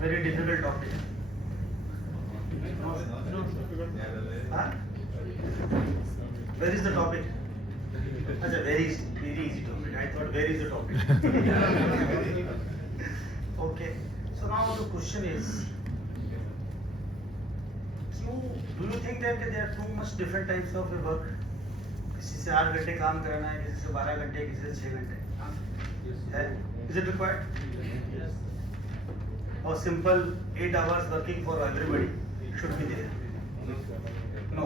Very difficult topic. Huh? Where is the topic? Achha, very easy topic. I thought where is the topic? Okay. So now the question is, do you think that there are too much different types of work? किसी से 8 घंटे काम कराना है, किसी से 12 घंटे, किसी से 6 घंटे. Is it required? Yes. Or simple 8 hours working for everybody should be there? No.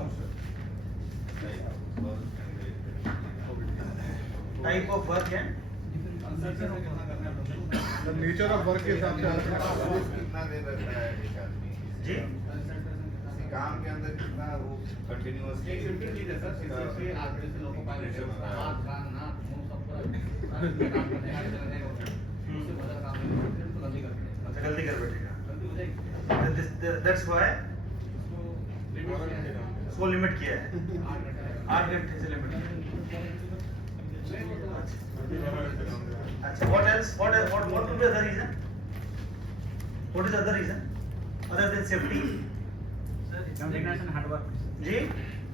Type of work and The nature of work के हिसाब से कितना देर रहता है एक आदमी जी काम के अंदर कितना वो कंटिन्यूअस जल्दी कर बैठेगा. That's why इसको लिमिट किया है 8 घंटे से लिमिट. अच्छा, what else? What would be the other reason? What is the other reason other than safety? Continuous and hard work. Ji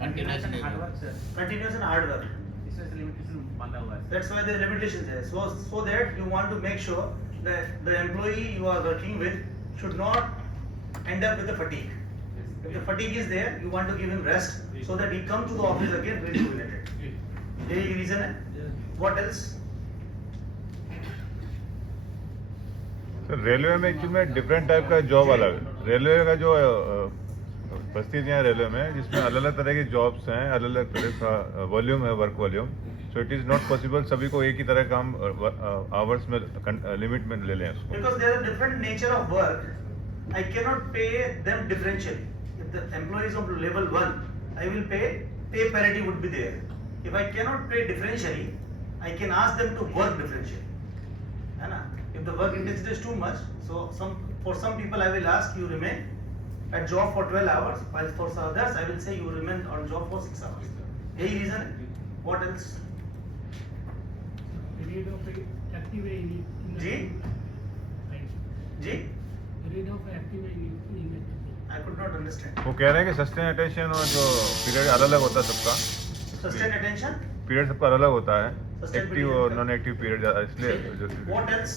Continuous and hard work, sir. continuous and hard work. इसमें से limitation बंधा हुआ है. That's why the limitations है. So that you want to make sure that the employee you are working with should not end up with the fatigue. If the fatigue is there, you want to give him rest so that he come to the office again rejuvenated. यही reason है. What else? Railway में actually में different type का job अलग. Railway का जो परिस्थितियाँ हैं रेलवे में, जिसमें अलग अलग तरह की जॉब्स हैं, अलग अलग तरह का वॉल्यूम है, work volume. So it is not possible सभी को एक ही तरह काम आवर्स में लिमिट में ले लें उसको. Because there is a different nature of work, I cannot pay them differentially. If the employee is on level 1, I will pay parity would be there. If I cannot pay differentially, I can ask them to work differentially. है ना? If the work intensity is too much, so for some people I will ask you remain at job for 12 hours, while for others I will say you remain on job for 6 hours. यही reason है. What else? Rate of active in ji ji rate of active in I could not understand. वो कह रहे हैं कि sustain attention और जो period अलग अलग होता है सबका. Sustain attention. पीरियड सबका अलग अलग होता है, Sustain एक्टिव period और का. नॉन एक्टिव पीरियड, इसलिए What else?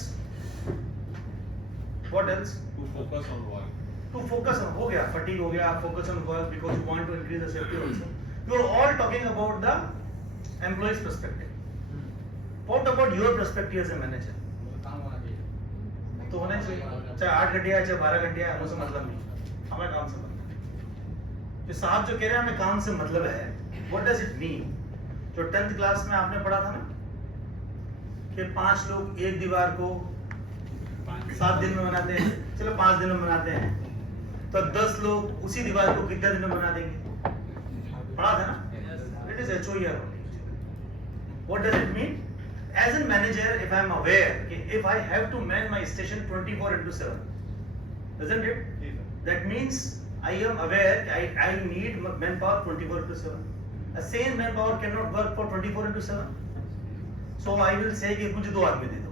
What else? To focus on work. To focus on हो गया, fatigue हो गया, focus on work because you want to increase the safety also. You are all talking about the employee's perspective. What about your perspective as a manager? तो होना ही चाहिए, चाहे 8 घंटे या चाहे 12 घंटे या हमसे मतलब नहीं, हमें काम से मतलब है. जो साहब जो कह रहे हैं हमें काम से मतलब है, what does it mean? जो 10th क्लास में आपने पढ़ा था ना कि 5 लोग एक दीवार को 7 दिन में बनाते हैं, चलो 5 दिन में बनाते हैं, तो 10 लोग उसी दीवार को कितने दिन में बना देंगे? पढ़ा था ना? It is HOER. What does it mean? As a manager, if I am aware, if I have to man my station 24/7, isn't it? That means I am aware I need manpower 24/7. A sane manpower cannot work for 24/7. So I will say कि मुझे 2 आदमी दे दो.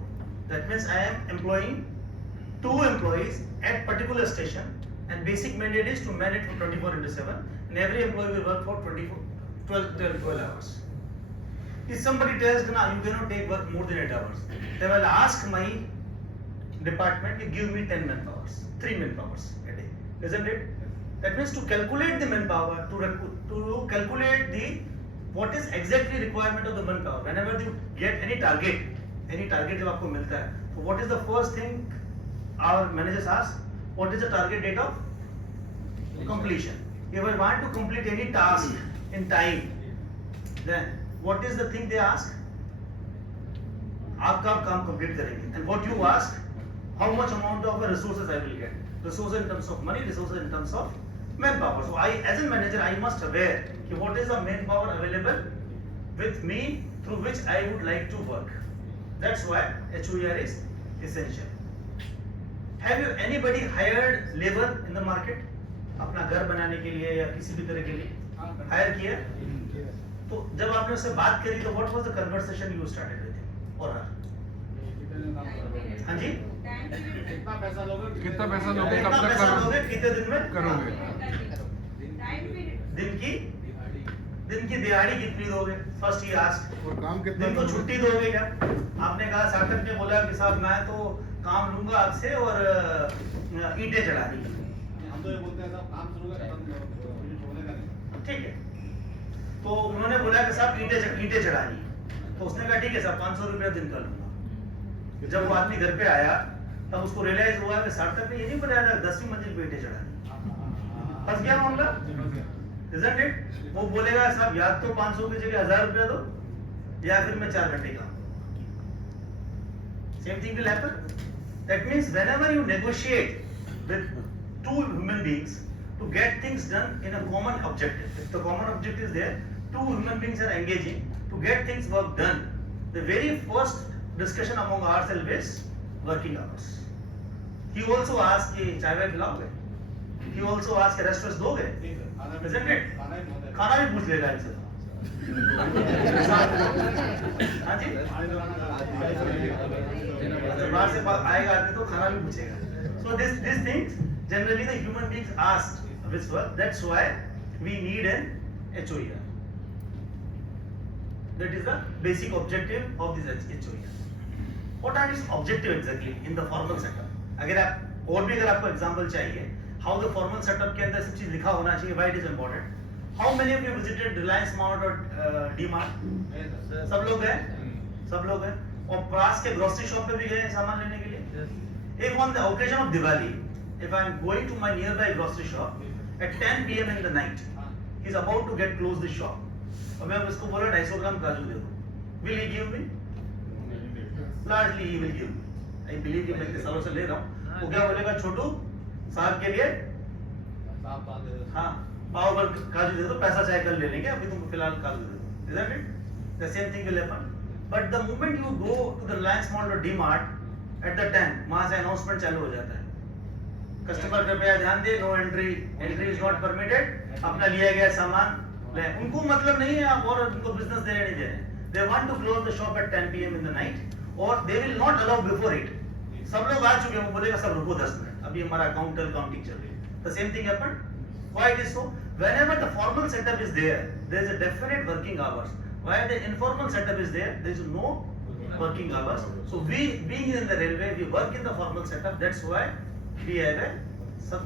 That means I am employing 2 employees at particular station, and basic mandate is to man it for 24/7, and every employee will work for 12 hours. If somebody tells na you cannot take work more than 8 hours, then I will ask my department to give me 10 manpowers, 3 manpowers a day, isn't it? That means to calculate the manpower, to calculate the what is exactly requirement of the manpower. Whenever you get any target जब आपको मिलता है, so what is the first thing our managers ask? What is the target date of completion? If I want to complete any task in time, then what is the thing they ask? आप कब काम complete करेंगे? And what you ask? How much amount of resources I will get? Resources in terms of money, resources in terms of manpower. So I, as a manager, I must aware what is the manpower available with me through which I would like to work. That's why HOER is essential. Have you anybody hired labor in the market? अपना घर बनाने के लिए या किसी भी तरह के लिए हायर किया? तो जब आपने उससे बात करी तो what was the conversation you started with him or her? हाँ जी? Time कितना पैसा लोगे कितना पैसा लोगे, कब कितना तक पैसा करोगे? लोगे, कितने दिन में करोगे? दिन की दिहाड़ी कितनी दोगे? First he ask. और काम कितना दिन को करोगे? छुट्टी दोगे क्या? आपने कहा, सार्थक ने बोला कि साहब मैं तो काम लूंगा आपसे और ईंटें चढ़ा दी। हम तो ये बोलते हैं साहब काम शुरू कर छोड़ने का नहीं। ठीक है, तो उन्होंने बोला कि साहब ईंटें चढ़ानी। तो उसने कहा ठीक है साहब 500 रुपया दिन का लूंगा। जब वो आदमी घर पे आया तब उसको रियलाइज हुआ कि सार्थक ने ये नहीं बताया था 10वीं मंजिल पे ईंटें चढ़ानी। फंस गया मामला, isn't it? वो बोलेगा साहब या तो 500 की जगह 1000 रुपया दो या फिर मैं 4 घंटे काम। Same thing will happen. That means whenever you negotiate with two human beings to get things done in a common objective, if the common objective is there, two human beings are engaging to get things work done. The very first discussion among ourselves is working hours. He also asks कि चाय वाय पिलाओगे? He also asks कि restaurant दोगे? Isn't it? खाना भी पूछ लेगा इनसे। हाँ जी, बाहर से आएगा आदमी तो खाना भी पूछेगा। So these things generally the human beings ask this work. That's why we need an HOER. That is the basic objective of this HOER. What are its objective exactly in the formal setup? अगर आप और भी अगर आपको example चाहिए, how the formal setup के अंदर सब चीज लिखा होना चाहिए, why it is important. How many of you visited Reliance Mart or D-Mart? सब लोग गए? सब लोग गए? और पास के ग्रोसरी शॉप पे भी गए सामान लेने के लिए? If on the occasion of Diwali, if I am going to my nearby grocery shop at 10 p.m. in the night, he is about to get close the shop. और मैं उसको बोला 250 ग्राम काजू दे दो. Will he give me? Largely he will give me. I believe कि मैं इतने सालों से ले रहा हूँ. वो क्या बोलेगा, छोटू साहब के लिए हाँ पाव भर काजू दे दो, पैसा चाहे कल ले लेंगे, अभी तुम फिलहाल काजू दे दो। Isn't it? The same thing will happen. But the moment you go to the Reliance Mall or D-Mart at the 10, वहाँ से अनाउंसमेंट चालू हो जाता है। कस्टमर कृपया ध्यान दे, no entry is not permitted, अपना लिया गया सामान ले। उनको मतलब नहीं है आप और उनको बिजनेस दे रहे नहीं दे रहे। They want to close the shop at 10 p.m. in the night और they will not allow before it. सब लोग आ चुके हैं, वो बोलेगा सब रुको 10 मिनट, अभी हमारा काउंटिंग चल रही है। The same thing happened. Why it is so? Whenever the formal setup is there is a definite working hours. While the informal setup is there is no working hours. So we being in the railway, we work in the formal setup. That's why we have a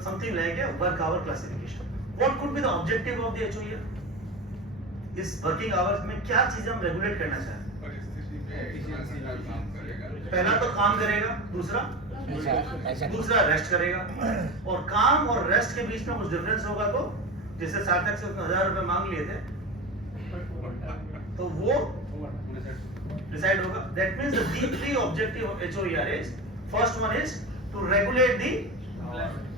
something like a work hour classification. What could be the objective of the HOER? इस working hours में क्या चीजें हम regulate करना चाहते हैं? पहला तो काम करेगा, दूसरा रेस्ट करेगा। और काम और रेस्ट के बीच में कुछ डिफरेंस होगा तो जैसे सार्थक से उसने 1000 रुपए मांग लिए थे तो वो डिसाइड होगा। That means the three objective of HOER is, first one is to regulate the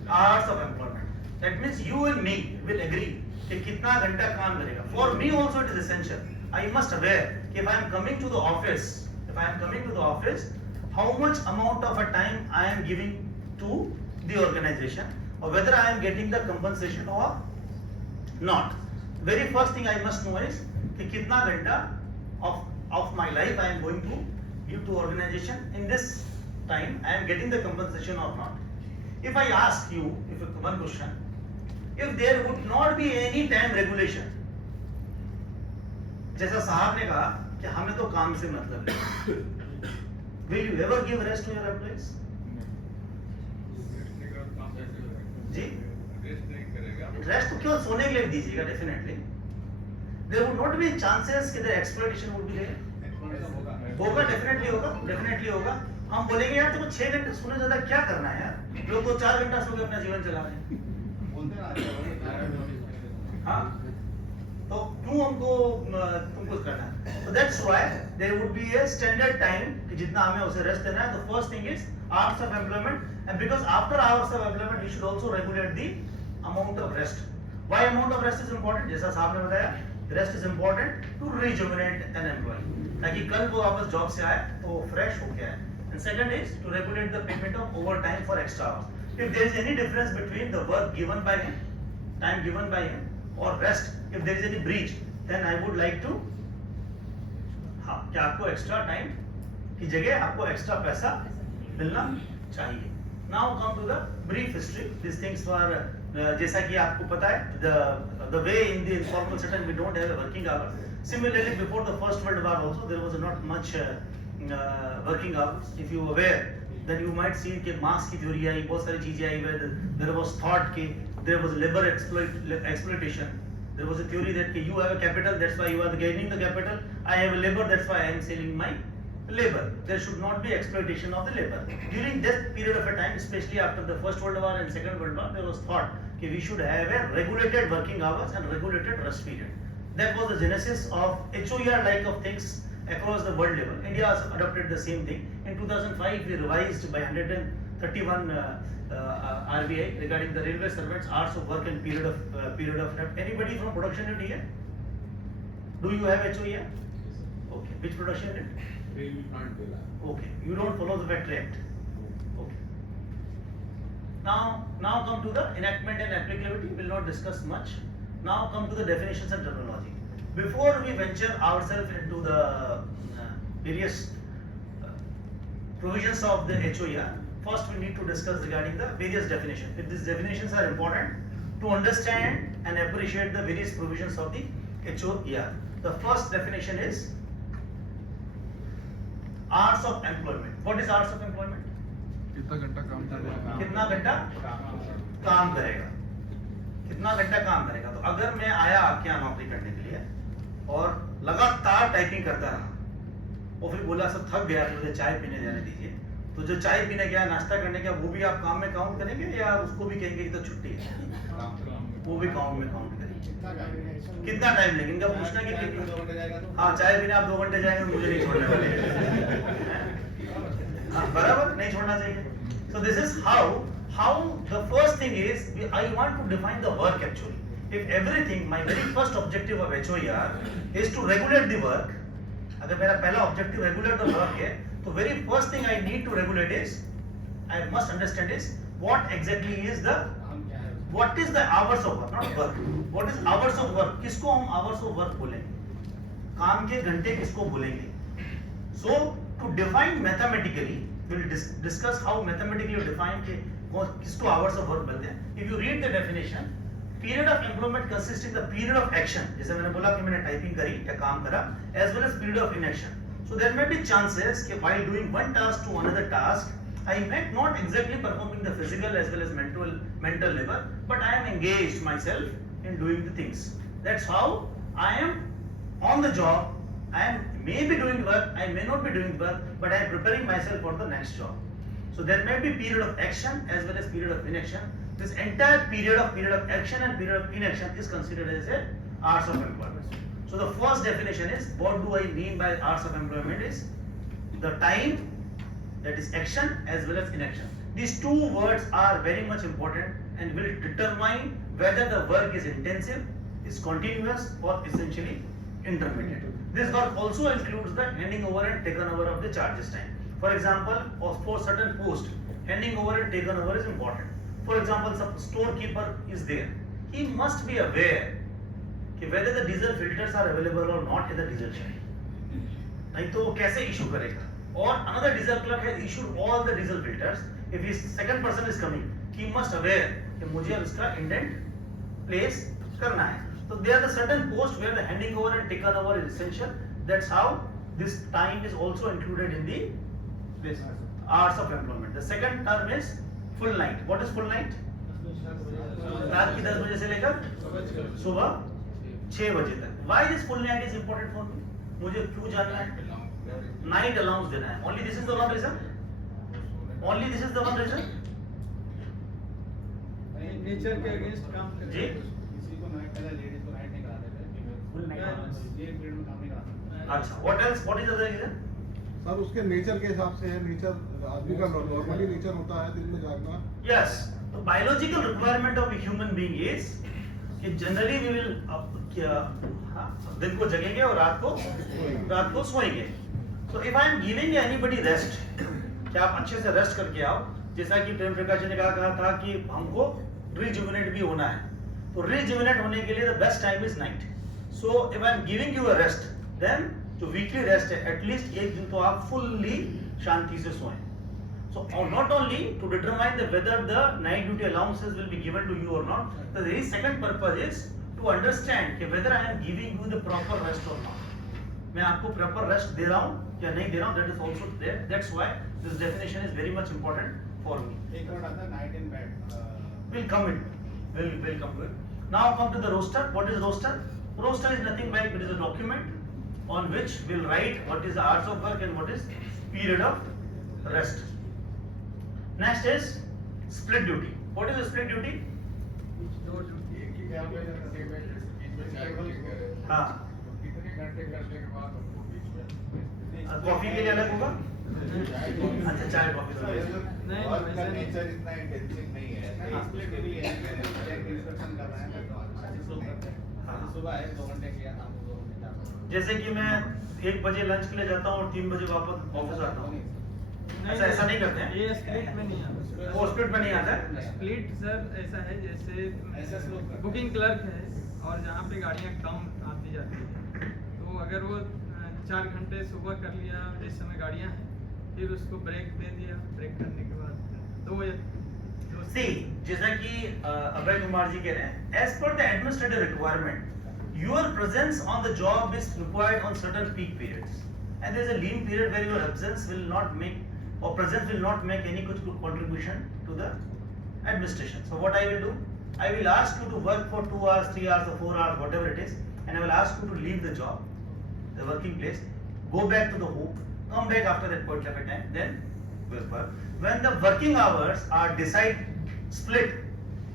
hours of employment. That means you and me will agree कि कितना घंटा काम करेगा। For me also it is essential. I must aware if I am coming to the office, how much amount of a time I am giving to the organization or whether I am getting the compensation or not. Very first thing I must know is कि कितना घंटा of my life I am going to give to organization in this time I am getting the compensation or not. If I ask you one question, if there would not be any time regulation, जैसा साहब ने कहा कि हमें तो काम से मतलब है, will you ever give rest to your employees? जी रेस्ट तो क्यों, सोने के लिए दीजिएगा definitely. There would not be chances कि there exploitation would be there. होगा, डेफिनेटली होगा। हम बोलेंगे यार तुमको 6 घंटे सोने ज्यादा क्या करना है यार, लोग तो 4 घंटा सो के अपना जीवन चला रहे हैं। हाँ, तो क्यों हमको तुमको करना है? So that's why there would be a standard time कि जितना हमें उसे रेस्ट देना है। The first thing is hours of employment, and because after hours of employment we should also regulate the amount of rest. Why amount of rest is important? जैसा साहब ने बताया, rest is important to rejuvenate an employee, ताकि कल वो वापस job से आए तो फ्रेश होके आए। And second is to regulate the payment of overtime for extra hours. If there is any difference between the work given by him, time given by him, or rest, if there is any breach, then I would like to हाँ कि आपको extra time की जगह आपको extra पैसा मिलना चाहिए. Now come to the brief history. These things were जैसा कि आपको पता है, the way in the informal setting we don't have a working hour. Similarly, before the First World War also there was not much working hours. If you are aware, then you might see कि marks की theory आई, बहुत सारी चीजें आई, where there was thought कि there was labor exploitation. There was a theory that you have a capital, that's why you are gaining the capital. I have a labor, that's why I am selling my labor. There should not be exploitation of the labor. During this period of a time, especially after the First World War and Second World War, there was thought that we should have a regulated working hours and regulated rest period. That was the genesis of HOER like of things across the world level. India also adopted the same thing. In 2005, we revised by 131 RBI regarding the railway servants' hours of work and period of rest. Anybody from production unit here? Do you have HOER? Okay. Which production unit? Okay. You don't follow the Factory Act. Okay. Now come to the enactment and applicability. We will not discuss much. Now come to the definitions and terminology. Before we venture ourselves into the various provisions of the HOER, first we need to discuss regarding the various definitions. If these definitions are important to understand and appreciate the various provisions of the HOER. The first definition is hours of employment. What is hours of employment? कितना घंटा काम करेगा? कितना घंटा काम करेगा? कितना घंटा काम करेगा? तो अगर मैं आया आपके यहाँ नौकरी करने के लिए और लगातार टाइपिंग करता रहा और फिर बोला सब थक गया, मुझे चाय पीने जाने दीजिए, तो जो चाय पीने गया, नाश्ता करने गया, वो भी आप काम में काउंट करेंगे या उसको भी कहेंगे कि तो छुट्टी है? वो भी काम में काउंट करेंगे. कितना टाइम लेंगे? इनका पूछना है कि कितना. हाँ, चाय पीने आप 2 घंटे जाएंगे, मुझे नहीं छोड़ने वाले. हाँ, बराबर नहीं छोड़ना चाहिए. So this is how the first thing is I want to define the work actually. If everything, my very first objective of HOER is to regulate the work. अगर मेरा पहला objective regulate the work है, तो very first thing I need to regulate is, I must understand is what exactly is the hours of work, not work. What is hours of work? किसको हम hours of work बोलेंगे? काम के घंटे किसको बोलेंगे? So to define mathematically, we'll discuss how mathematically you define किसको hours of work बोलते हैं. If you read the definition, period of employment consisting the period of action, जैसे मैंने बोला कि मैंने टाइपिंग करी या काम करा, as well as period of inaction. So there may be chances कि while doing one task to another task, I might not exactly performing the physical as well as mental labor, but I am engaged myself in doing the things. That's how I am on the job. I may be doing work, I may not be doing work, but I am preparing myself for the next job. So there may be period of action as well as period of inaction. This entire period of action and period of inaction is considered as a hours of employment. So the first definition is, what do I mean by hours of employment is the time, that is action as well as inaction. These two words are very much important and will determine whether the work is intensive, is continuous or essentially intermittent. This work also includes the handing over and taken over of the charges time. For example, for certain post, handing over and taken over is important. For example, some storekeeper is there. He must be aware कि whether the diesel filters are available or not in the diesel shed. नहीं तो वो कैसे issue करेगा? Or another diesel clerk has issued all the diesel filters. If his second person is coming, he must aware कि मुझे अब इसका indent place करना है. So there are the certain posts where the handing over and taken over is essential. That's how this time is also included in the this hours of employment. The second term is full night. What is full night? रात की 10 बजे से लेकर सुबह 6 बजे तक. Why this full night is important for me? मुझे क्यों जानना है? Night allowance देना है. Only this is the one reason? Only this is the one reason? Nature के अगेंस्ट काम करते जी? किसी को नाइट पहले लेडीज को नाइट नहीं कराते थे Full night allowance. ये पीरियड में काम नहीं कराते. अच्छा. What else? What is the other reason? Sir उसके नेचर के हिसाब से है. नेचर आदमी का नॉर्मली नेचर होता है दिन में जागना. Yes. The biological requirement of a human being is कि generally we will दिन को जगेंगे और रात को सोएंगे. So if I am giving anybody rest, कि आप अच्छे से रेस्ट करके आओ, जैसा कि प्रेम प्रकाश जी ने कहा था कि हमको rejuvenate भी होना है, तो rejuvenate होने के लिए the best time is night. So if I am giving you a rest, then जो weekly rest है, at least एक दिन तो आप fully शांति से सोएं. So not only to determine whether the night duty allowances will be given to you or not, the very second purpose is to understand कि whether I am giving you the proper rest or not. मैं आपको proper rest दे रहा हूँ या नहीं दे रहा हूँ, that is also there. That's why this definition is very much important for me. एक मिनट आता night in bed We'll come in. We'll come to it. Now come to the roster. What is roster? Roster is nothing but it is a document on which we'll write what is the hours of work and what is period of rest. Next is split duty. What is a split duty? एक ही काम में बीच में चाय हाँ, कितने घंटे करने के बाद हमको बीच में कॉफी के लिए अलग होगा? अच्छा, चाय कॉफी के लिए। नहीं, वर्क का वैसे नहीं। नेचर इतना इंटेंसिव नहीं है हाँ, split duty है, इंस्पेक्शन कर रहे हैं तो अच्छे लोग करते हैं। हाँ। सुबह है 2 घंटे किया था 2 घंटे जाता जैसे कि मैं 1 बजे लंच के लिए जाता हूँ और 3 बजे वापस ऑफिस आता हूँ। अच्छा, ऐसा नहीं करते हैं? ये स्प्लिट में नहीं आता। वो स्प्लिट में नहीं आता है? स्प्लिट सर ऐसा है जैसे ऐसा लोग करते हैं। बुकिंग क्लर्क है और जहाँ पे गाड़ियाँ कम आती जाती है तो अगर वो 4 घंटे सुबह कर लिया जिस समय गाड़ियाँ हैं फिर उसको ब्रेक दे दिया, ब्रेक करने के बाद 2 बजे See, जैसा कि अभय कुमार जी कह रहे हैं, as per the administrative requirement, your presence on the job is required on certain peak periods, and there is a lean period where your absence will not make or presence will not make any contribution to the administration. So what I will do, I will ask you to work for 2 hours, 3 hours, or 4 hours, whatever it is, and I will ask you to leave the job, the working place, go back to the home, come back after that particular time, then will work. When the working hours are split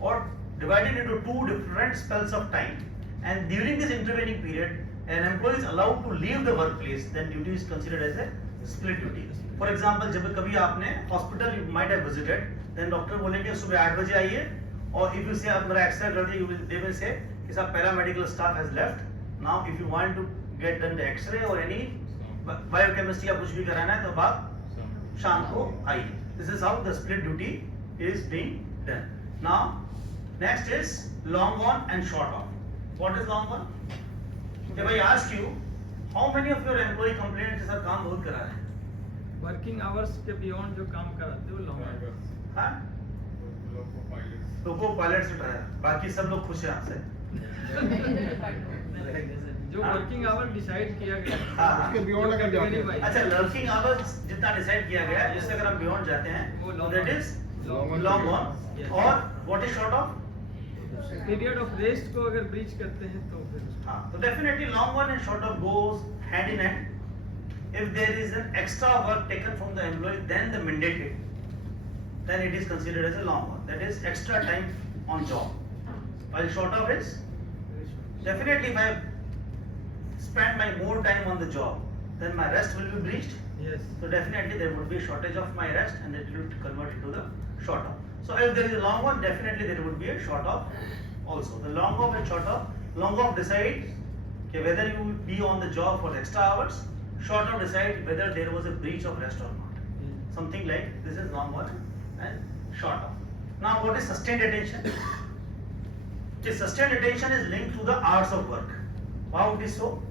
or divided into 2 different spells of time, and during this intervening period an employee is allowed to leave the workplace, then duty is considered as a split duty. For example, जब कभी आपने hospital you might have visited, then doctor बोलेंगे सुबह 8 बजे आइए, और if you say आप मेरा एक्सरे कर दिए, they will say कि साहब paramedical staff has left. Now if you want to get done the X-ray or any biochemistry या कुछ भी कराना है तो आप शाम को आइए. This is how the split duty is being done. Now next is long on and short on. What is long on? If I ask you, how many of your employee complain कि sir काम बहुत करा रहे हैं? Working hours के beyond जो काम कराते हो लॉन्ग आवर्स। हाँ? लोगों पायलट से उठाया, बाकी सब लोग खुश हैं आपसे। जो वर्किंग आवर डिसाइड किया गया है, हाँ। उसके beyond अगर जाते हैं। category wise। अच्छा, वर्किंग आवर्स जितना डिसाइड किया गया है, जिससे अगर हम बियॉन्ड जाते हैं, वो तो long that on। is Long on long period। on, Yes। और what is short of? Period of rest को अगर ब्रीच करते हैं तो फिर हाँ, तो definitely long on and short of goes hand in hand. If there is an extra work taken from the employee than the mandated, then it is considered as a long one. That is extra time on job. While short of is definitely if I spend my more time on the job, then my rest will be breached. Yes So definitely there would be a shortage of my rest, and that will convert into the short of. So if there is a long one, definitely there would be a short of also. The long of and short of. Long of decides okay, whether you will be on the job for extra hours. Short of decides whether there was a breach of rest or not. Something like this is long one and short of. Now what is sustained attention? Okay, sustained attention is linked to the hours of work. How it is so?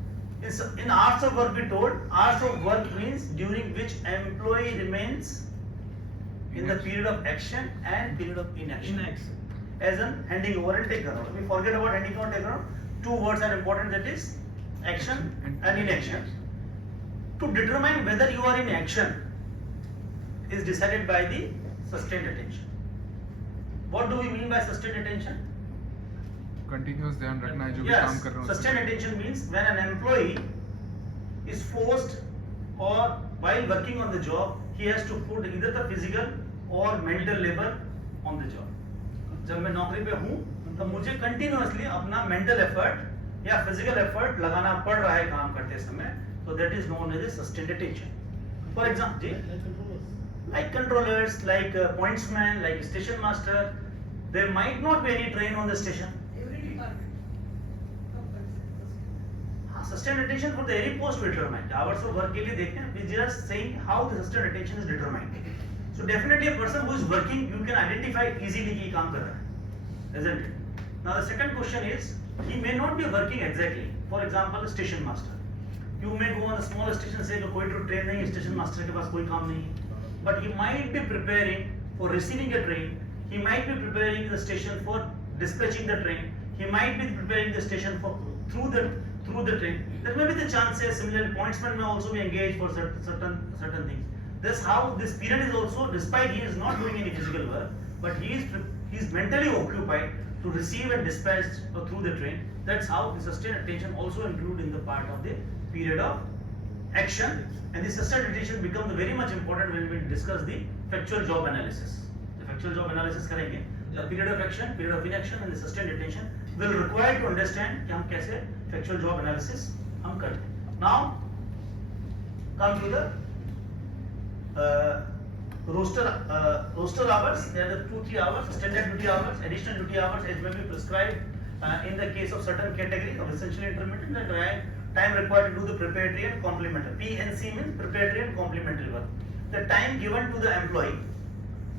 In hours of work we told, hours of work means during which employee remains in the period of action and period of inaction. Inaction As in handing over and take around. We forget about handing over and take around. 2 words are important, that is action and inaction. To determine whether you are in action is decided by the sustained attention. What do we mean by sustained attention? Continuous ध्यान रखना है जो भी काम Yes, कर रहे हो sustained attention means when an employee is forced or while working on the job, he has to put either the physical or mental labor on the job. जब मैं नौकरी पे हूँ, तो मुझे continuously अपना mental effort या physical effort लगाना पड़ रहा है काम करते समय, so that is known as a sustained attention. For example, like controllers, like pointsmen, like station master, there might not be any train on the station. Sustained attention for the every post will determine. Hours of work के लिए देखते हैं, we just saying how the sustained attention is determined. So definitely a person who is working, you can identify easily कि ये काम कर रहा है, isn't it? Now the second question is, he may not be working exactly. For example, station master. You may go on a small station say कि कोई train नहीं है, station master के पास कोई काम नहीं है. but he might be preparing for receiving a train, he might be preparing the station for dispatching the train, he might be preparing the station for through the train. There may be the chances. Similarly, pointsman may also be engaged for certain things. That's how this period is also, despite he is not doing any physical work, but he is mentally occupied to receive and dispatch through the train. That's how the sustained attention also included in the part of the period of action. And the sustained attention becomes very much important when we discuss the factual job analysis. The factual job analysis करेंगे. The period of action, period of inaction, and the sustained attention will require to understand कि हम कैसे factual job analysis हम करते हैं. Now come to the roster hours. There are 2-3 hours, standard duty hours, additional duty hours as may be prescribed in the case of certain category of essential intermittent, and time required to do the preparatory and complementary. PNC means preparatory and complementary work. The time given to the employee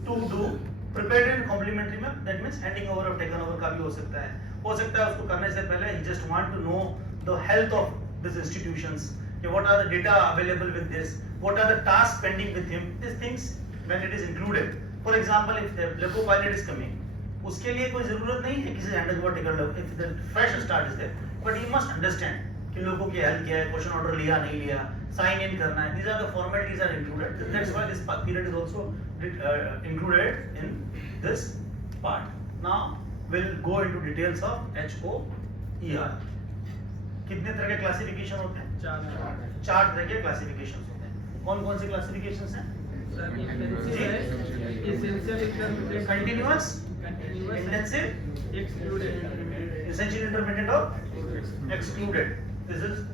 to do preparatory and complementary work, that means handing over or taken over का भी हो सकता है उसको करने से पहले he just want to know the health of these institutions, what are the data available with this, what are the tasks pending with him, these things when it is included. For example, if the loco pilot is coming, उसके लिए कोई जरूरत नहीं है किसी hand over ticket low, if the fresh start is there, but he must understand कि लोगों की हेल्थ क्या है, क्वेश्चन ऑर्डर लिया नहीं लिया, साइन इन करना है, these are the formalities are included. That's why this period is also included in this part. Now we'll go into details of HOER. कितने तरह के क्लासिफिकेशन होते हैं? 4 तरह के क्लासिफिकेशन होते हैं. कौन कौन से क्लासिफिकेशंस हैं? Essential intermittent, Continuous, intensive, excluded, essential intermittent or excluded. This is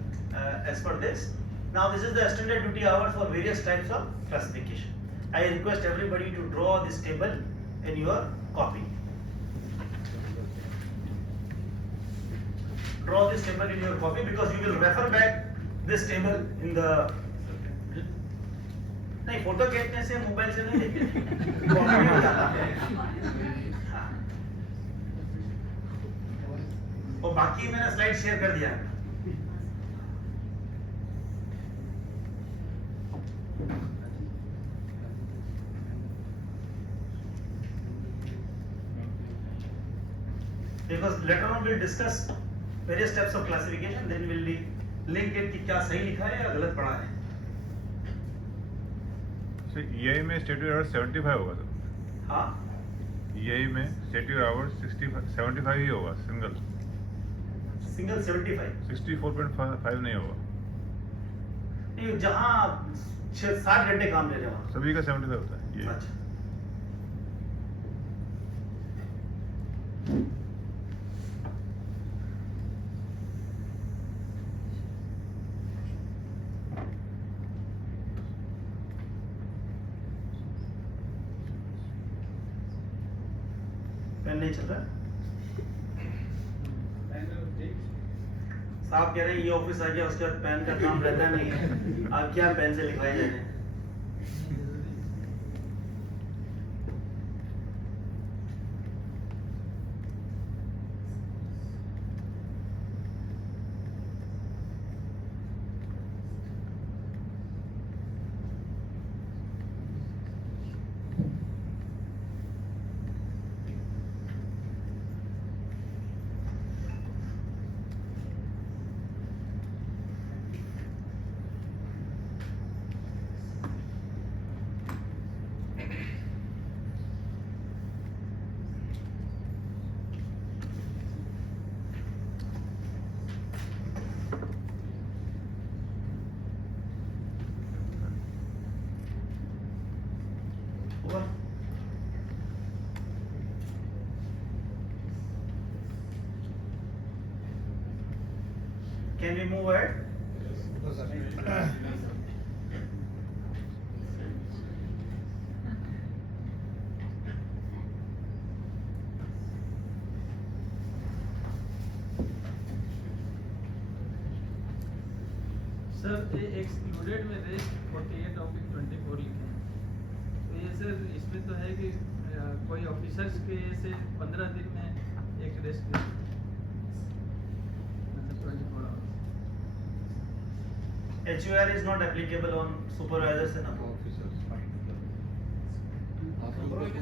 as per this. Now this is the standard duty hours for various types of classification. I request everybody to draw this table in your copy. Draw this table in your copy because you will refer back this table in the. नहीं photo खींचने से mobile से नहीं देखते. और बाकी मैंने slide share कर दिया. Because later on we'll discuss various steps of classification, then we'll link it कि क्या सही लिखा है या गलत पढ़ा है. EI में स्टेट्यूट आवर्स 75 होगा सर. हाँ. EI में स्टेट्यूट आवर्स 75 ही होगा सिंगल 75. 64.5 नहीं होगा. नहीं जहाँ 6-7 घंटे काम ले रहे हो सभी का 75 होता है ये. अच्छा. पेन नहीं चल रहा. साहब कह रहे हैं ये ऑफिस आ गया उसके बाद पेन का काम रहता नहीं है. आप क्या पेन से लिखवाए जा रहे हैं? Can we move ahead? Sir ये एक्सक्लूडेड में रेस्ट 48/24 लिखे हैं. तो ये सर इसमें तो है कि कोई ऑफिसर्स के से 15 दिन में एक रेस्ट ले, मतलब 24 hours. HUR is not applicable on supervisors and above. उनको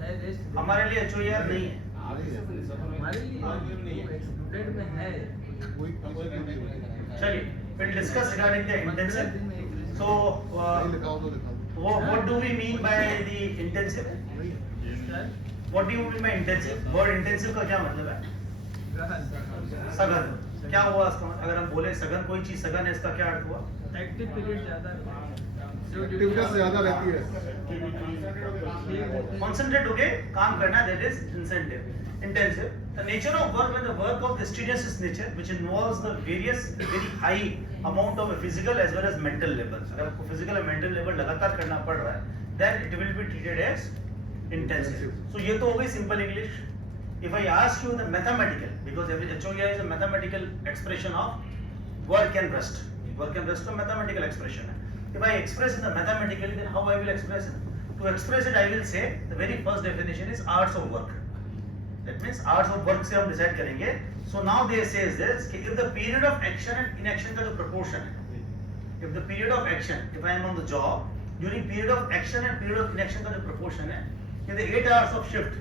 है रेस्ट। हमारे लिए HOER नहीं है। हमारे लिए स्टूडेंट में है। चलिए, we'll discuss regarding the intensive. So, what do we mean by the intensive? What do you mean by intensive? Word intensive का क्या मतलब है? सघन। क्या हुआ इसका मतलब? अगर हम बोले सघन, कोई चीज सघन है, इसका क्या अर्थ हुआ? एक्टिव पीरियड ज्यादा एक्टिविटी ज्यादा रहती है। Concentrate होके काम करना, that is intensive. The nature of work, when the work of the strenuous nature, which involves the very high amount of physical as well as mental labor. अगर आपको physical और mental labor लगातार करना पड़ रहा है, then it will be treated as intensive. So ये तो हो गई simple English. If I ask you the mathematical, because every HOER is a mathematical expression of work and rest. Work and rest का mathematical expression है. If I express it mathematically, then how I will express it? To express it, I will say the very first definition is hours of work. That means hours of work से हम decide करेंगे. So now they say is this कि if the period of action and inaction का जो proportion है, if the period of action, if I am on the job, during period of action and period of inaction का जो proportion है, in the 8 hours of shift,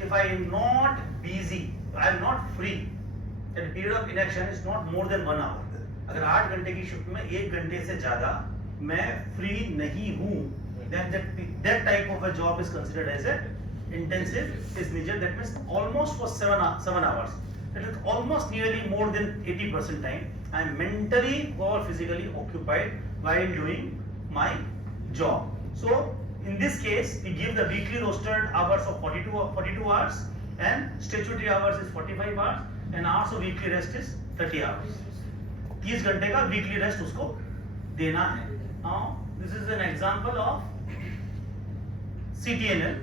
if I am not busy, I am not free, then period of inaction is not more than 1 hour. अगर 8 घंटे की shift में 1 घंटे से ज़्यादा मैं फ्री नहीं हूँ, then that type of a job is considered as a intensive is nature. That means almost for 7 hours. That is almost nearly more than 80% time I am mentally or physically occupied while doing my job. So in this case, we give the weekly rostered hours of 42 hours and statutory hours is 45 hours and hours of weekly rest is 30 hours. 30 घंटे का weekly rest उसको देना है. Now this is an example of CTNL,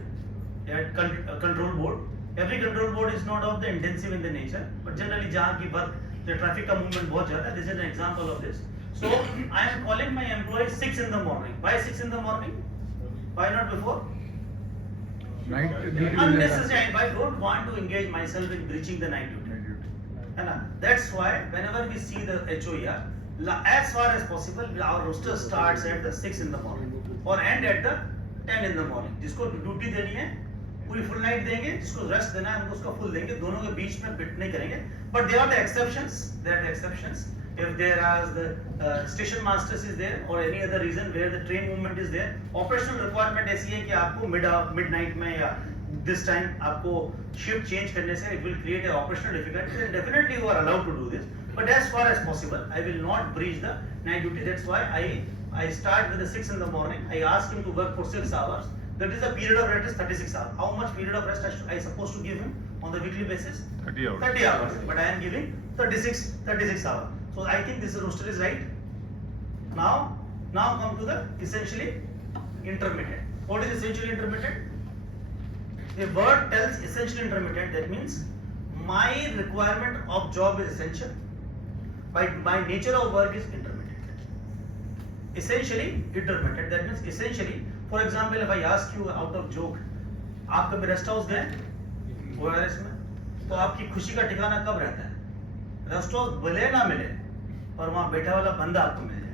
control board. Every control board is not of the intensive in the nature, but generally जहाँ की work, the traffic का movement बहुत ज़्यादा है. This is an example of this. So I am calling my employee 6 in the morning. Why 6 in the morning? Why not before? Night duty Unnecessary. I don't want to engage myself in breaching the night duty. That's why whenever we see the HOER, as far as possible, our roster starts at the 6 in the morning or end at the 10 in the morning. जिसको duty देनी है पूरी full night देंगे, जिसको rest देना है उनको उसका फुल देंगे, दोनों के बीच में बिट नहीं करेंगे. But there are the exceptions. There are the exceptions. If there are the station masters is there or any other reason where the train movement is there, operational requirement ऐसी है कि आपको midnight में या this time आपको shift change करने से it will create a operational difficulty. Then definitely you are allowed to do this. But as far as possible, I will not breach the night duty. That's why I start with the 6 in the morning. I ask him to work for 6 hours. That is the period of rest is 36 hours. How much period of rest I supposed to give him on the weekly basis? 30 hours. 30 hours. But I am giving 36 hours. So I think this roster is right. Now come to the essentially intermittent. What is essentially intermittent? The word tells essentially intermittent. That means my requirement of job is essential, but my nature of work is intermittent. Essentially intermittent. That means essentially, for example, if I ask you out of joke, आप कभी rest house गए ORS में, तो आपकी खुशी का ठिकाना कब रहता है? रेस्ट हाउस मिले ना मिले, और वहाँ बैठा वाला बंदा आपको मिल जाए,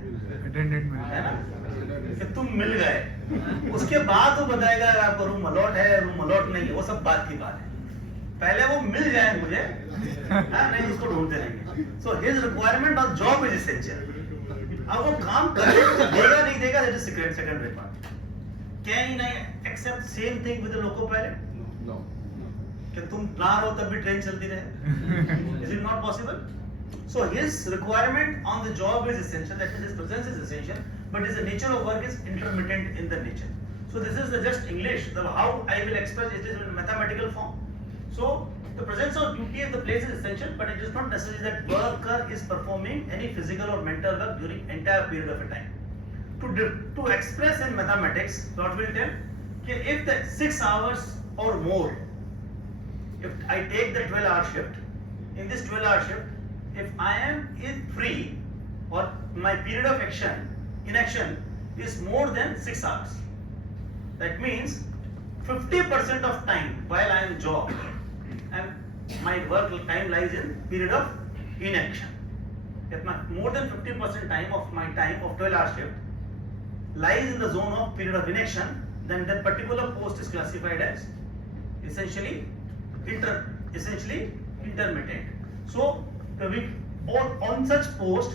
अटेंडेंट में है ना? कि तुम मिल गए, उसके बाद वो बताएगा आपको रूम अलॉट है, रूम अलॉट नहीं है, वो सब बात की बात है. पहले वो मिल जाए मुझे, नहीं उसको ढूंढते रहेंगे. So his requirement of job is essential. अब वो काम करेगा देगा नहीं देगा, that is secondary part. Can he not accept same thing with the loco pilot? No. कि तुम ना रहो तब भी ट्रेन चलती रहे? Is it not possible? So his requirement on the job is essential. That means his presence is essential, but his nature of work is intermittent in the nature. So this is the just English. How I will express it is in mathematical form. So the presence of duty at the place is essential, but it is not necessary that worker is performing any physical or mental work during entire period of a time. To express in mathematics, what will tell? If the 6 hours or more, if I take the 12-hour shift, in this 12-hour shift, if I am free or my period of inaction is more than 6 hours, that means 50% of time while I am job, and my work time lies in period of inaction. If more than 50% time of my time of 12-hour shift lies in the zone of period of inaction, then that particular post is classified as essentially intermittent. So on such post,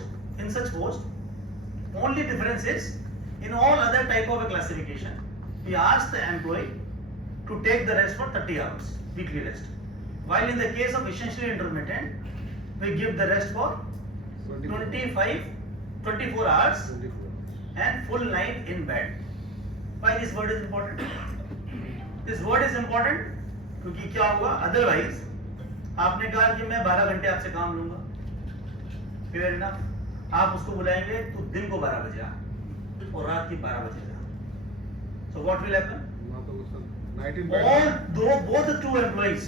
only difference is in all other type of a classification, we ask the employee to take the rest for 30 hours, weekly rest. While in the case of essentially intermittent, we give the rest for 24 hours and full night in bed. Why this word is important? This word is important क्योंकि क्या होगा, otherwise आपने कहा कि मैं 12 घंटे आपसे काम लूंगा, फेयर इनफ, आप उसको बुलाएंगे तो दिन को 12 बजे आ और रात की 12 बजे जा. So what will happen? All both the two employees,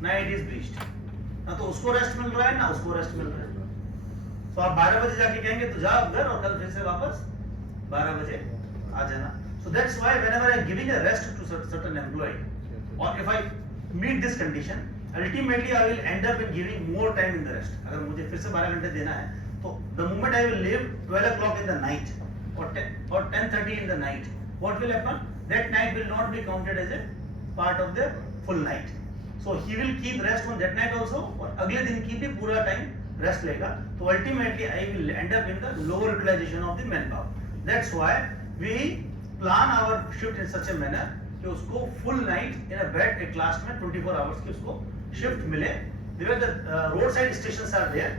night is breached. ना तो उसको रेस्ट मिल रहा है ना उसको रेस्ट मिल रहा है. तो आप 12 बजे जाके कहेंगे तो जाओ घर और कल फिर से वापस 12 बजे आ जाना. So that's why whenever I am giving a rest to certain employee, or if I meet this condition, ultimately I will end up in giving more time in the rest. अगर मुझे फिर से 12 घंटे देना है, तो the moment I will leave 12 o'clock in the night or 10:30 in the night, what will happen? That night will not be counted as a part of the full night. So he will keep rest on that night also, और अगले दिन की भी पूरा time rest लेगा. तो ultimately I will end up in the lower utilization of the manpower. That's why we plan our shift in such a manner कि उसको full night in a bed एक class में 24 hours की उसको shift मिले. Where the roadside stations are there,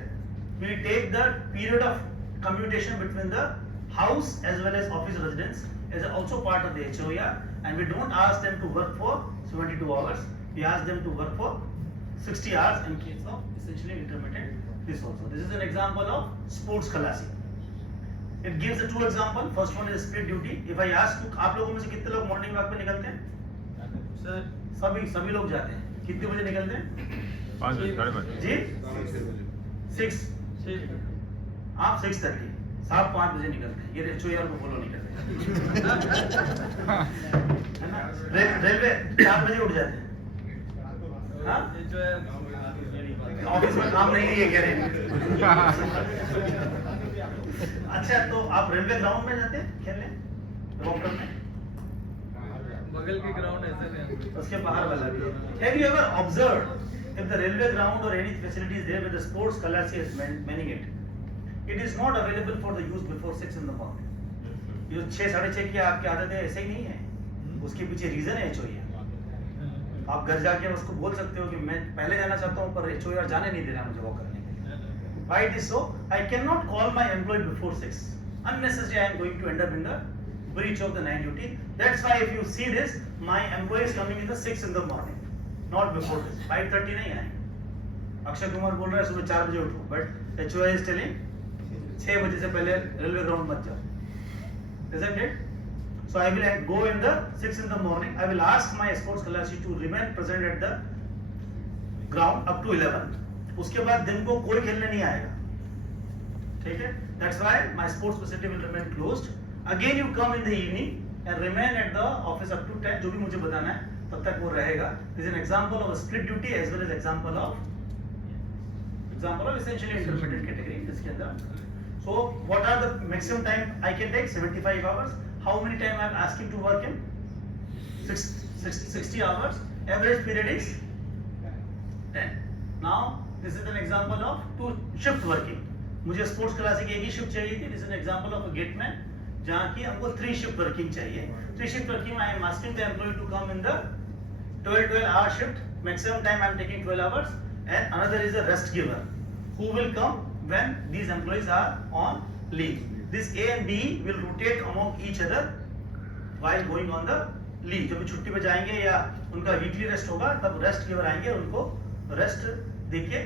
we take the period of commutation between the house as well as office residence as also part of the HOER, and we don't ask them to work for 72 hours. We ask them to work for 60 hours in case of essentially intermittent. This is an example of sports classing. It gives the two example. First one is split duty. If I ask you, आप लोगों में से कितने लोग morning walk पे निकलते हैं? Sir सभी लोग जाते हैं. कितने बजे निकलते हैं? 5 बजे, 5:30 जी? 6. आप 6:30. साहब 5 बजे निकलते हैं. ये HOER को फॉलो नहीं करते. है ना? रेलवे 4 बजे उठ जाते हैं. हाँ? ये जो है ऑफिस में काम नहीं है ये कह रहे हैं. अच्छा, तो आप रेलवे ग्राउंड में जाते हैं खेलने, वॉक करने? बगल के ग्राउंड ऐसे नहीं. उसके बाहर वाला भी. Have you ever observed if the railway ground or any facility is there where the sports class is manning it? It is not available for the use before 6 in the morning. ये 6 साढ़े 6 की आपकी आदत है, ऐसे ही नहीं है. उसके पीछे रीजन है HOER. आप घर जाके उसको बोल सकते हो कि मैं पहले जाना चाहता हूँ पर HOER जाने नहीं दे रहा मुझे वॉक करने के लिए. Why it is so? I cannot call my employee before 6. Unnecessarily I am going to end up in the breach of the night duty. That's why if you see this, my employee is coming in the 6 in the morning, not before this. 5:30 नहीं आएंगे. अक्षय कुमार बोल रहा है सुबह 4 बजे उठो, but HOER is telling 6 बजे से पहले रेलवे ग्राउंड मत जाओ. Isn't it? So I will go in the 6 in the morning. I will ask my sports class to remain present at the ground up to 11. उसके बाद दिन को कोई खेलने नहीं आएगा. ठीक है? That's why my sports facility will remain closed. Again you come in the evening and remain at the office up to 10. जो भी मुझे बताना है तब तक वो रहेगा. This is an example of a split duty as well as example of essentially intermittent category इसके अंदर. So what are the maximum time I can take? 75 hours. How many time I am asking to work in? 60 hours. Average period is 10. Now this is an example of 2 shift working. मुझे sports class की एक ही shift चाहिए थी. This is an example of a gateman जहाँ की हमको 3 shift working चाहिए. 3 shift working I am asking the employ to come in the 12 hour shift. Maximum time I am taking 12 hours, and another is a rest giver who will come when these employees are on leave. This A and B will rotate among each other while going on the leave. जब छुट्टी पे जाएंगे या उनका weekly rest होगा तब rest giver आएंगे और उनको रेस्ट देके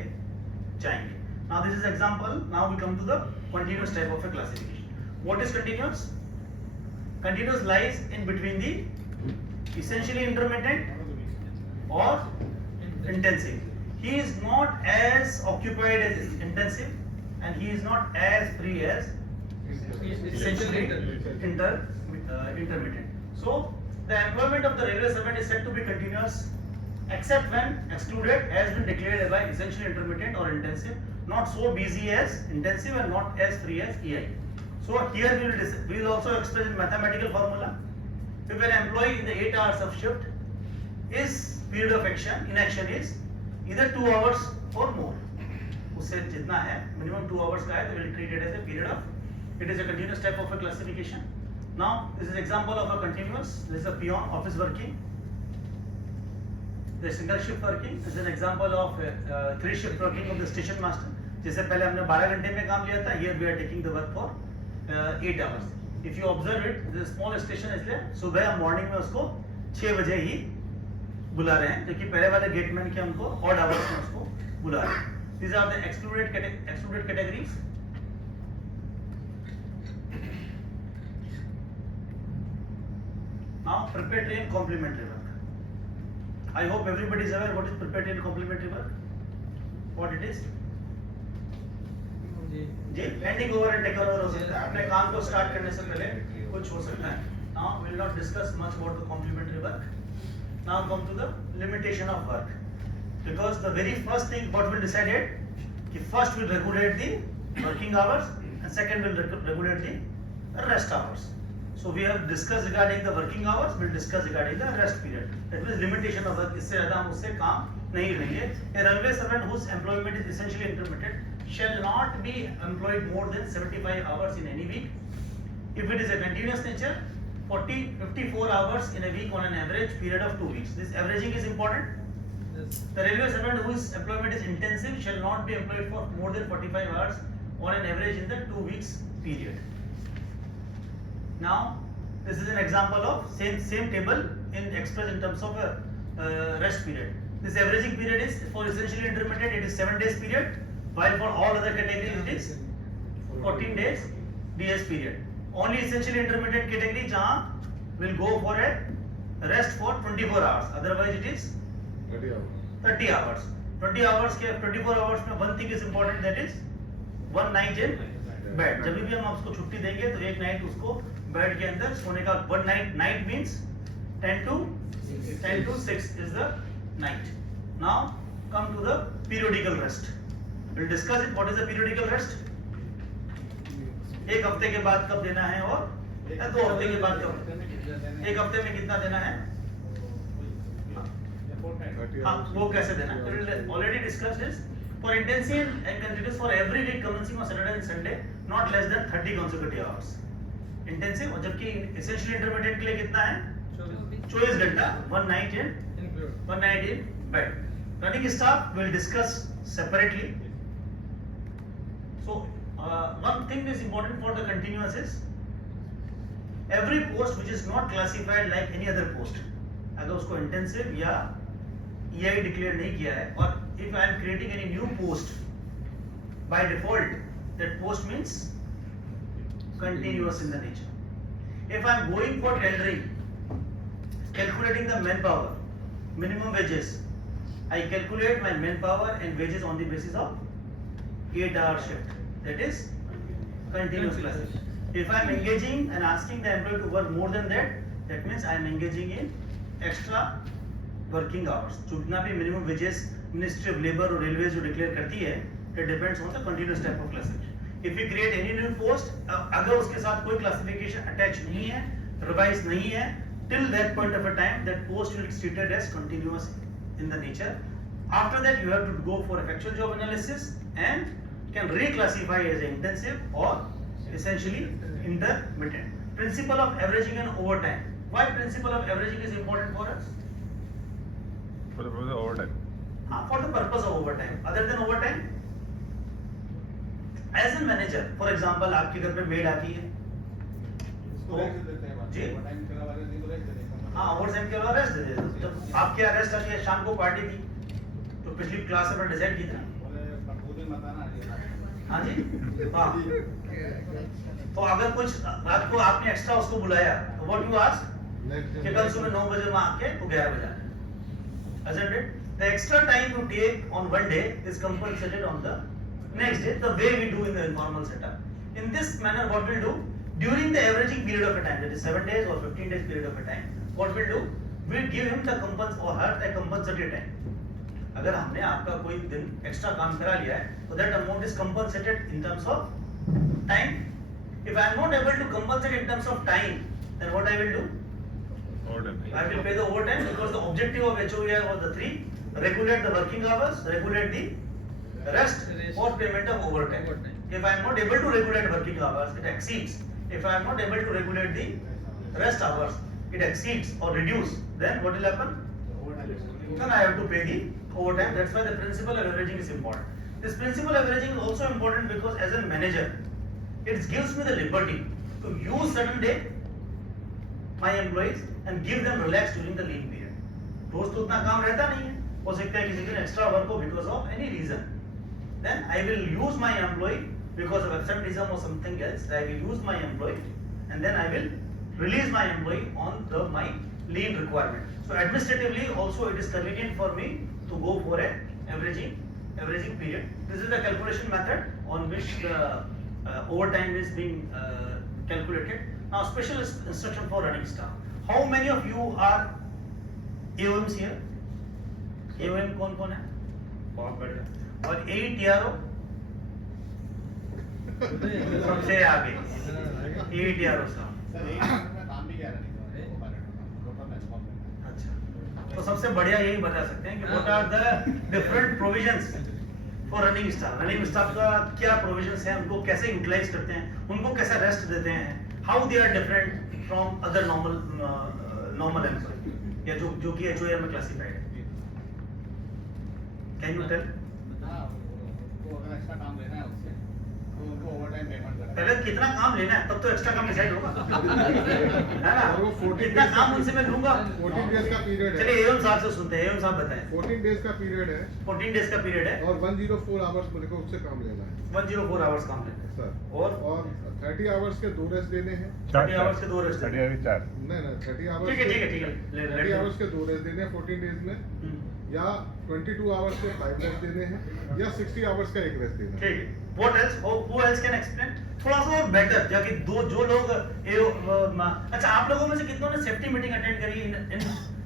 जाएंगे. Now this is example. Now we come to the continuous type of a classification. What is continuous? Continuous lies in between the essentially intermittent or intensive. He is not as occupied as intensive, and he is not as free as essentially intermittent. So the employment of the railway servant is said to be continuous, except when excluded has been declared by essentially intermittent or intensive, not so busy as intensive and not as free as EI. So here we will also express in mathematical formula. If an employee in the 8 hours of shift, his period of inaction is either 2 hours or more. उससे जितना है minimum 2 hours का है तो we'll treat it as a period of. It is a continuous type of a classification. Now this is example of a continuous. This is a peon office working. The single shift working. This is an example of 3 shift working of the station master. जैसे पहले हमने 12 घंटे में काम लिया था, here we are taking the work for 8 hours. If you observe it, this is small station इसलिए सुबह हम मॉर्निंग में उसको 6 बजे ही बुला रहे हैं, क्योंकि पहले वाले गेटमैन के हमको ऑड आवर्स में उसको बुला रहे हैं. These are the excluded categories. Now preparatory and complementary work. I hope everybody is aware what is preparatory and complementary work. What it is? जी handing over and take over हो सकता है, अपने काम को स्टार्ट करने से पहले कुछ हो सकता है. Now we will not discuss much about the complementary work. Now come to the limitation of work, because the very first thing what will decided कि first will regulate the working hours and second will regulate the rest hours. So we have discussed regarding the working hours, we'll discuss regarding the rest period. That means limitation of work. इससे ज़्यादा हम उससे काम नहीं लेंगे. A railway servant whose employment is essentially intermittent shall not be employed more than 75 hours in any week. If it is a continuous nature, 54 hours in a week on an average period of 2 weeks. This averaging is important. Yes. The railway servant whose employment is intensive shall not be employed for more than 45 hours on an average in the 2 weeks period. Now this is an example of same table expressed in terms of rest period. This averaging period is for essentially intermittent, it is 7 days period, while for all other categories it is 14 days DS period. Only essentially intermittent category jahan will go for a rest for 24 hours, otherwise it is 30 hours. 20 hours के 24 hours में one thing is important, that is one night in bed. जब भी हम उसको छुट्टी देंगे तो एक नाइट उसको बेड के अंदर सोने का. One night means 10 to 6 is the night. Now come to the periodical rest. We'll discuss it. What is the periodical rest? एक हफ्ते के बाद कब देना है और 2 हफ्ते के बाद कब. एक हफ्ते में कितना देना है, हाँ वो कैसे देना है. Already discussed this. For intensive and continuous for every week commencing on Saturday and Sunday, not less than 30 consecutive hours. Intensive, और जबकि essentially intermittent के लिए कितना है 24 घंटा, one night in bed. Running staff will discuss separately. So one thing is important for the continuous is every post which is not classified like any other post, अगर उसको intensive या EI declare नहीं किया है, और if I am creating any new post, by default that post means continuous in the nature. If I am going for tendering, calculating the manpower, minimum wages, I calculate my manpower and wages on the basis of 8-hour shift. That is continuous classes. If I am engaging and asking the employee to work more than that, that means I am engaging in extra working hours. जितना भी minimum wages Ministry of Labor और Railways जो declare करती है, that depends on the continuous type of classification. If we create any new post, अगर उसके साथ कोई classification attached नहीं है, revised नहीं है, till that point of a time, that post will be treated as continuous in the nature. After that, you have to go for a factual job analysis and can reclassify as intensive or essentially intermittent. Principle of averaging and overtime. Why principle of averaging is important for us? For the purpose of overtime. For the purpose of overtime. Other than overtime, as a manager, for example, आपके घर पे maid आती है, जी हाँ overtime के अलावा rest दे देते. जब आपके यहाँ रेस्ट आती है, शाम को पार्टी थी, तो पिछली क्लास में डिसाइड की था. हाँ जी हाँ. तो अगर कुछ रात को आपने एक्स्ट्रा उसको बुलाया, तो व्हाट यू आस्क कि कल सुबह 9 बजे वहाँ आके तो 11 बजे आना. Isn't it? The extra time you take on one day is compensated on the next day, the way we do in the informal setup. In this manner, what we'll do during the averaging period of a time, that is 7 days or 15 days period of a time, what we'll do, we'll give him the compensated time. अगर हमने आपका कोई दिन extra काम करा लिया है, तो that amount is compensated in terms of time. If I am not able to compensate in terms of time, then what I will do? I will pay the overtime, because the objective of HOER was the three: regulate the working hours, regulate the rest, or payment of overtime. If I am not able to regulate working hours, it exceeds. If I am not able to regulate the rest hours, it exceeds or reduce, then what will happen? Then I have to pay the overtime. That's why the principle of averaging is important. This principle of averaging is also important because as a manager, it gives me the liberty to use certain day my employees and give them relax during the lean period. रोज तो उतना काम रहता नहीं है, हो सकता है किसी दिन extra work हो because of any reason. Then I will use my employee because of absenteeism or something else. I will use my employee and then I will release my employee on my lean requirement. So administratively also it is convenient for me to go for a averaging period. This is the calculation method on which the overtime is being calculated. Now special instruction for running staff. How many of you are AOMs here? AOM कौन है? बहुत बढ़िया. और AETRO? सबसे आगे. AETRO साहब. अच्छा. तो सबसे बढ़िया यही बता सकते हैं कि what are the different provisions for running staff. Running staff का क्या provisions हैं? उनको कैसे utilize करते हैं? उनको कैसा rest देते हैं? How they are different from other normal employee या जो कि HOER में classified है. Can you tell? पहले कितना काम लेना है तब तो एक्स्ट्रा काम डिसाइड होगा है ना. कितना काम उनसे मैं लूंगा. 14 डेज का पीरियड है. चलिए एवं साहब से सुनते हैं. एवं साहब बताएं. 14 डेज का पीरियड है. 14 डेज का पीरियड है और 104 आवर्स मेरे को उससे काम लेना है. 104 आवर्स काम लेना है सर. और 30 आवर्स के 2 रेस्ट देने हैं. 30 आवर्स के 2 रेस्ट. 4. नहीं 30 आवर्स. ठीक है 30 आवर्स के 2 रेस्ट देने हैं 14 डेज में, या 22 आवर्स के 5 रेस्ट देने हैं, या 60 आवर्स का 1 रेस्ट देना है. ठीक है. What else? Who else can explain? थोड़ा सा और बेटर, जाके जो लोग अच्छा आप लोगों में से कितनों ने सेफ्टी मीटिंग अटेंड करी इन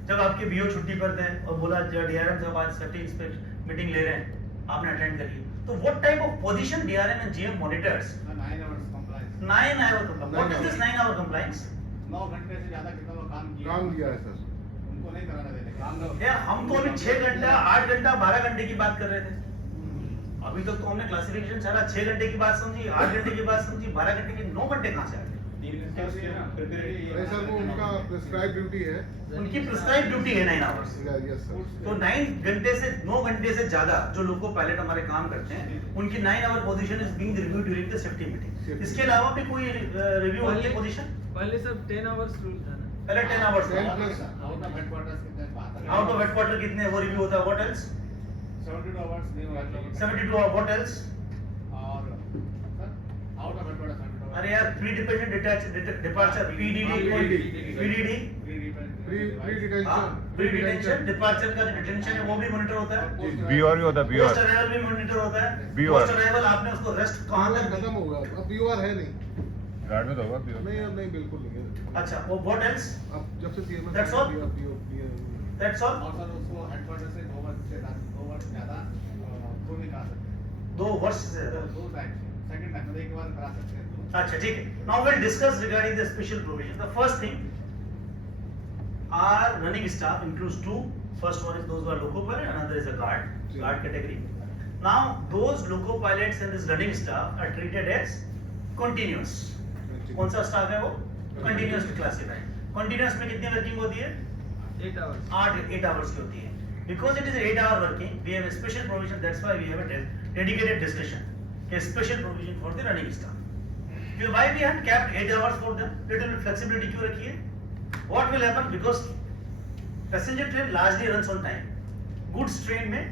जब आपके बीओ छुट्टी पर थे और बोला डीआरएम साहब आज सेफ्टी मीटिंग ले रहे हैं, आपने अटेंड करी. तो what type of position DRM and GM monitors? 9 hours compliance. 9 hour compliance. What is this 9 hour compliance? 9 घंटे से ज्यादा कितना लोग काम किया है सर. उनको नहीं कराना देते काम. यार हम तो अभी 6 घंटा 8 घंटा 12 घंटे की बात कर रहे थे. अभी तक तो हमने क्लासिफिकेशन सारा 6 घंटे की बात समझी, 8 घंटे की बात समझी, 12 घंटे की 9 घंटे कहाँ से आ गए? सर वो उनका प्रिस्क्राइब ड्यूटी है. उनकी प्रिस्क्राइब ड्यूटी है 9 आवर्स. Yes sir. तो 9 घंटे से ज्यादा जो लोको पायलट हमारे काम करते हैं उनकी 9 hour position is being review during the safety meeting. इसके अलावा भी कोई रिव्यू होती है पोजीशन? पहले सब 10 आवर्स रूल था ना. पहले 10 आवर्स. आउट ऑफ हेडक्वार्टर्स कितने बात है. आउट ऑफ हेडक्वार्टर कितने वो रिव्यू होता है. What else? 72 आवर्स नहीं होगा. 72 आवर. What else? और sir out of headquarters 72 hours. अरे यार pre dependent departure PDD pre detention departure का जो डिटेंशन है वो भी मॉनिटर होता है. बीओआर भी होता है. पोस्ट अराइवल भी मॉनिटर होता है. पोस्ट अराइवल आपने उसको रेस्ट कहां तक खत्म हो गया. अब बीओआर है नहीं. गार्ड में तो होगा बीओआर. नहीं अब नहीं बिल्कुल नहीं है. अच्छा वो व्हाट एल्स? अब जब से CMS That's all? That's all. और सर उसको हेडक्वार्टर से 2 वर्ष ज्यादा वो नहीं करा सकते. 2 वर्ष से ज्यादा. 2 टाइम सेकंड टाइम एक बार करा सकते हैं. अच्छा ठीक है. Now we'll discuss regarding the special provision. The first thing, our running staff includes 2. First one is those who are loco pilot, another is a guard category. Now those loco pilots and this running staff are treated as continuous. कौन सा staff है वो? Continuous classified. Continuous में कितनी working होती है? 8 hours. 8 hours की होती है. Because it is 8 hour working, we have a special provision. That's why we have a dedicated discussion. A special provision for the running staff. Why we have kept 8 hours for them? Little bit flexibility क्यों रखी है? What will happen? Because passenger train largely runs on time. Goods train में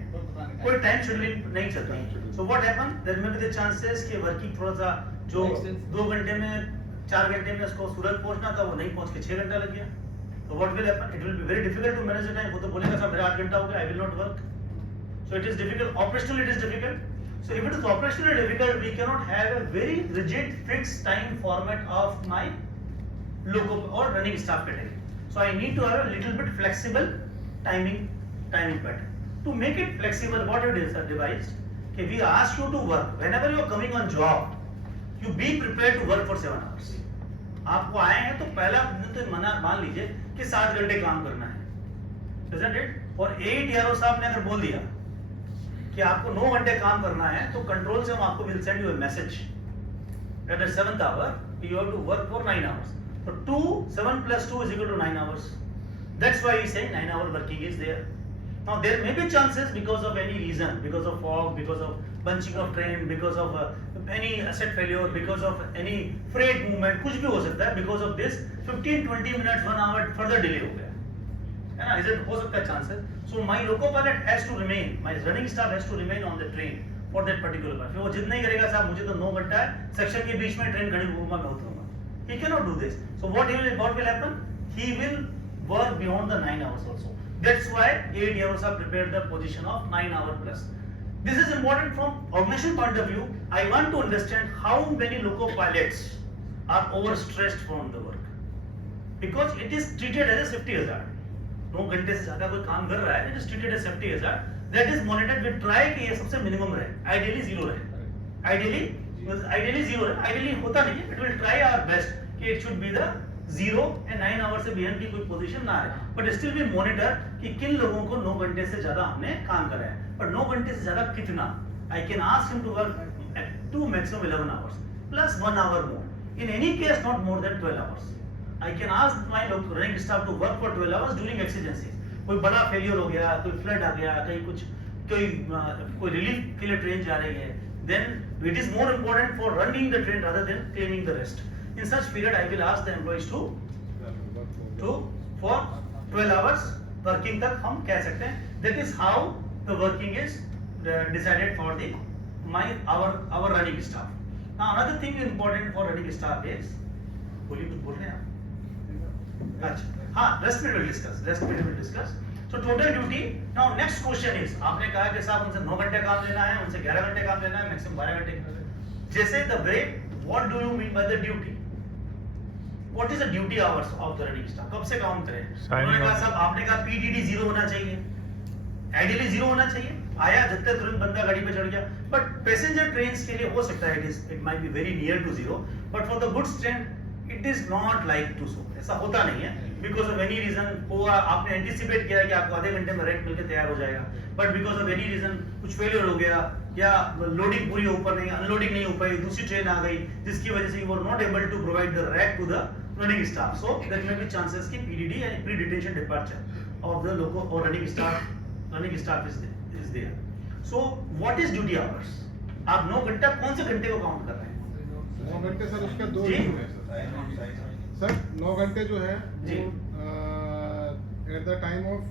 कोई time scheduling नहीं चलता. So what happen? There may be the chances कि working थोड़ा सा जो 2 घंटे में 4 घंटे में उसको सूरत पहुंचना था वो नहीं पहुंच के 6 घंटा लग गया. So what will happen? It will be very difficult to manage the time. वो तो बोलेगा साहब मेरा 8 घंटा हो गया, I will not work. So it is difficult. Operationally it is difficult. So if it is operationally difficult, we cannot have a very rigid fixed time format of my loco or running staff category. So I need to have a little bit flexible timing pattern. To make it flexible, what it is devised, okay, we ask you to work whenever you are coming on job. you be prepared to work for 7 hours. आपको आए हैं तो पहला तो मान लीजिए कि 7 घंटे काम करना है, isn't it? और 8 यारो साहब ने अगर बोल दिया कि आपको 9 घंटे काम करना है तो कंट्रोल से हम आपको will send you a message at the 7th hour you have to work for 9 hours. So 7 plus 2 is equal to 9 hours. That's why we say 9 hour working is there. Now there may be chances because of any reason, because of fog, because of bunching of train, because of any asset failure, because of any freight movement, कुछ भी हो सकता है. Because of this 15-20 minutes 1 hour further delay हो गया है ना, इसे हो सकता है chances. So my loco pilot has to remain, my running staff has to remain on the train for that particular part. फिर वो जितना ही करेगा साहब मुझे तो 9 घंटा है, सेक्शन के बीच में ट्रेन खड़ी हुई मैं उतरूंगा. He cannot do this. So what will happen? He will work beyond the 9 hours also. That's why 8 hours are prepared the position of 9 hour plus. This is important from organization point of view. I want to understand how many loco pilots are overstressed from the work because it is treated as a safety hazard. 9 घंटे से ज्यादा कोई काम कर रहा है, it is treated as safety hazard. That is monitored. We try कि ये सबसे minimum रहे, ideally 0 रहे. Ideally 0 रहे. Ideally होता नहीं है. It will try our best कि it should be the 0 and 9 hours से बिहार की कोई पोजीशन ना आए, बट स्टिल भी मॉनिटर कि किन लोगों को 9 घंटे से ज्यादा हमने काम कराया है, पर 9 घंटे से ज्यादा कितना. I can ask him to work to maximum 11 hours plus 1 hour more. In any case not more than 12 hours. I can ask my running staff to work for 12 hours during exigencies. कोई बड़ा failure हो गया, कोई flood आ गया, कहीं कोई relief के लिए ट्रेन जा रही है, then it is more important for running the train rather than claiming the rest. In such period, I will ask the employees to for 12 hours working तक हम कह सकते हैं. That is how the working is decided for the our running staff. Now another thing important for running staff is, बोलिए कुछ बोल रहे हैं आप? अच्छा हाँ, rest period will discuss. So total duty. Now next question is, आपने कहा कि साहब उनसे 9 घंटे काम लेना है, उनसे 11 घंटे काम लेना है, मैक्सिमम 12 घंटे. जैसे the break, what do you mean by the duty? What is the duty hours of the running staff? कब से काउंट करें? उन्होंने कहा साहब, आपने कहा PDD 0 होना चाहिए, आइडियली 0 होना चाहिए. आया जितने तुरंत बंदा गाड़ी पे चढ़ गया. बट पैसेंजर ट्रेन्स के लिए हो सकता है it might be very near to 0, but for the goods train it is not like to so. ऐसा होता नहीं है. Because of any reason वो आपने एंटिसिपेट किया कि आपको आधे घंटे में रैक मिलकर तैयार हो जाएगा, but because of any reason कुछ फेलियर हो गया या लोडिंग पूरी ऊपर नहीं, अनलोडिंग नहीं हो पाई, दूसरी ट्रेन आ गई जिसकी वजह से you were not able to provide the rake to the running staff. So there may be chances कि पीडीडी यानी pre detention departure of the loco और running staff is there. So what is duty hours? आप 9 घंटा कौन से घंटे को count कर रहे हैं? 9 घंटे सर, उसका 2 इशू है सर. 9 घंटे जो है एट द टाइम ऑफ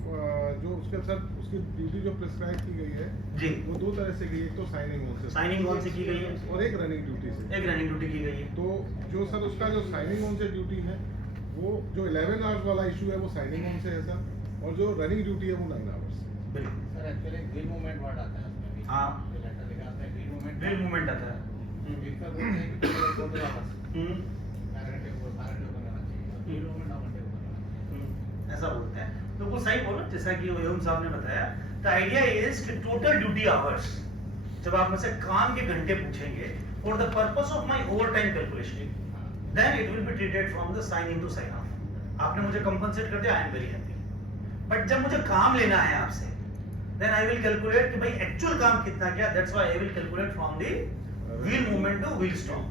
जो उसके सर उसकी ड्यूटी जो प्रिस्क्राइब की गई है जी, वो 2 तरह से की. एक तो साइनिंग ऑन से की गई है और एक रनिंग ड्यूटी से. की गई है. तो जो सर उसका जो साइनिंग ऑन से ड्यूटी है वो जो 11 आवर्स वाला इशू है वो साइनिंग ऑन से है सर, और जो रनिंग ड्यूटी है वो 9 आवर्स. बिल्कुल sir, actually wheel movement word आता है उसमें भी. हाँ, लेटर लिखा आता है व्हील मूवमेंट आता है. इसका बोलते हैं कि 2 आवर्स 12 घंटे को 12 घंटे करना चाहिए, व्हील मूवमेंट 9 घंटे को करना चाहिए. ऐसा बोलते हैं. तो वो सही बोलो, जैसा कि एवं साहब ने बताया. द आइडिया इज कि टोटल ड्यूटी आवर्स, जब आप मुझसे काम के घंटे पूछेंगे for the purpose of my overtime calculation, then it will be treated from the sign in to sign off. आपने मुझे कंपनसेट कर दिया, I am very happy. But जब मुझे काम लेना है आपसे, देन आई विल कैलकुलेट कि भाई एक्चुअल काम कितना क्या. That's why I will calculate from the wheel movement to wheel stop.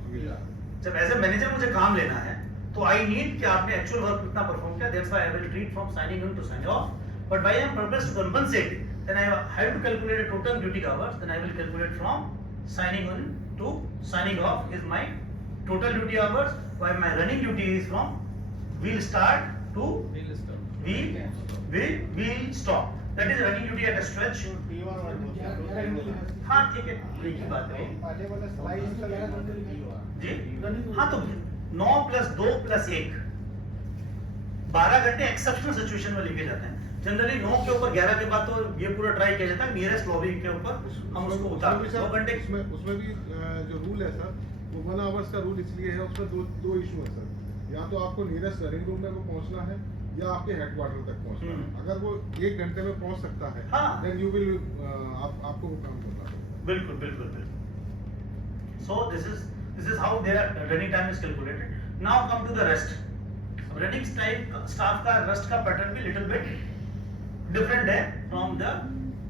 जब एज ए मैनेजर मुझे काम लेना है तो आई नीड कि आपने एक्चुअल वर्क कितना परफॉर्म किया. That's why I will treat from signing in to sign off. But why I am purpose to compensate, then I have to calculate the total duty hours. Then I will calculate from signing in to signing off is my total duty hours, why my running duty is from wheel start to wheel stop. That is running duty at a stretch. हाँ ठीक है, ठीक ही बात है जी. हाँ तो 9 + 2 + 1 12 घंटे exceptional situation में लेके जाते हैं. जनरली 9 के ऊपर 11 के बाद तो ये पूरा ट्राई किया जाता है नियरेस्ट लॉबी के ऊपर हम उसको उतारते हैं. 2 घंटे उसमें भी जो रूल है सर वो 1 आवर्स का रूल इसलिए है. उसमें दो इशू है सर. या तो आपको नियरेस्ट रनिंग रूम में वो पहुंचना है या आपके हेडक्वार्टर तक पहुंचना है. अगर वो 1 घंटे में पहुंच सकता है, देन यू विल आपको वो काम करना है. बिल्कुल. So this is This is how their running time is calculated. Now come to the rest. Running staff का rest का pattern भी little bit different है from the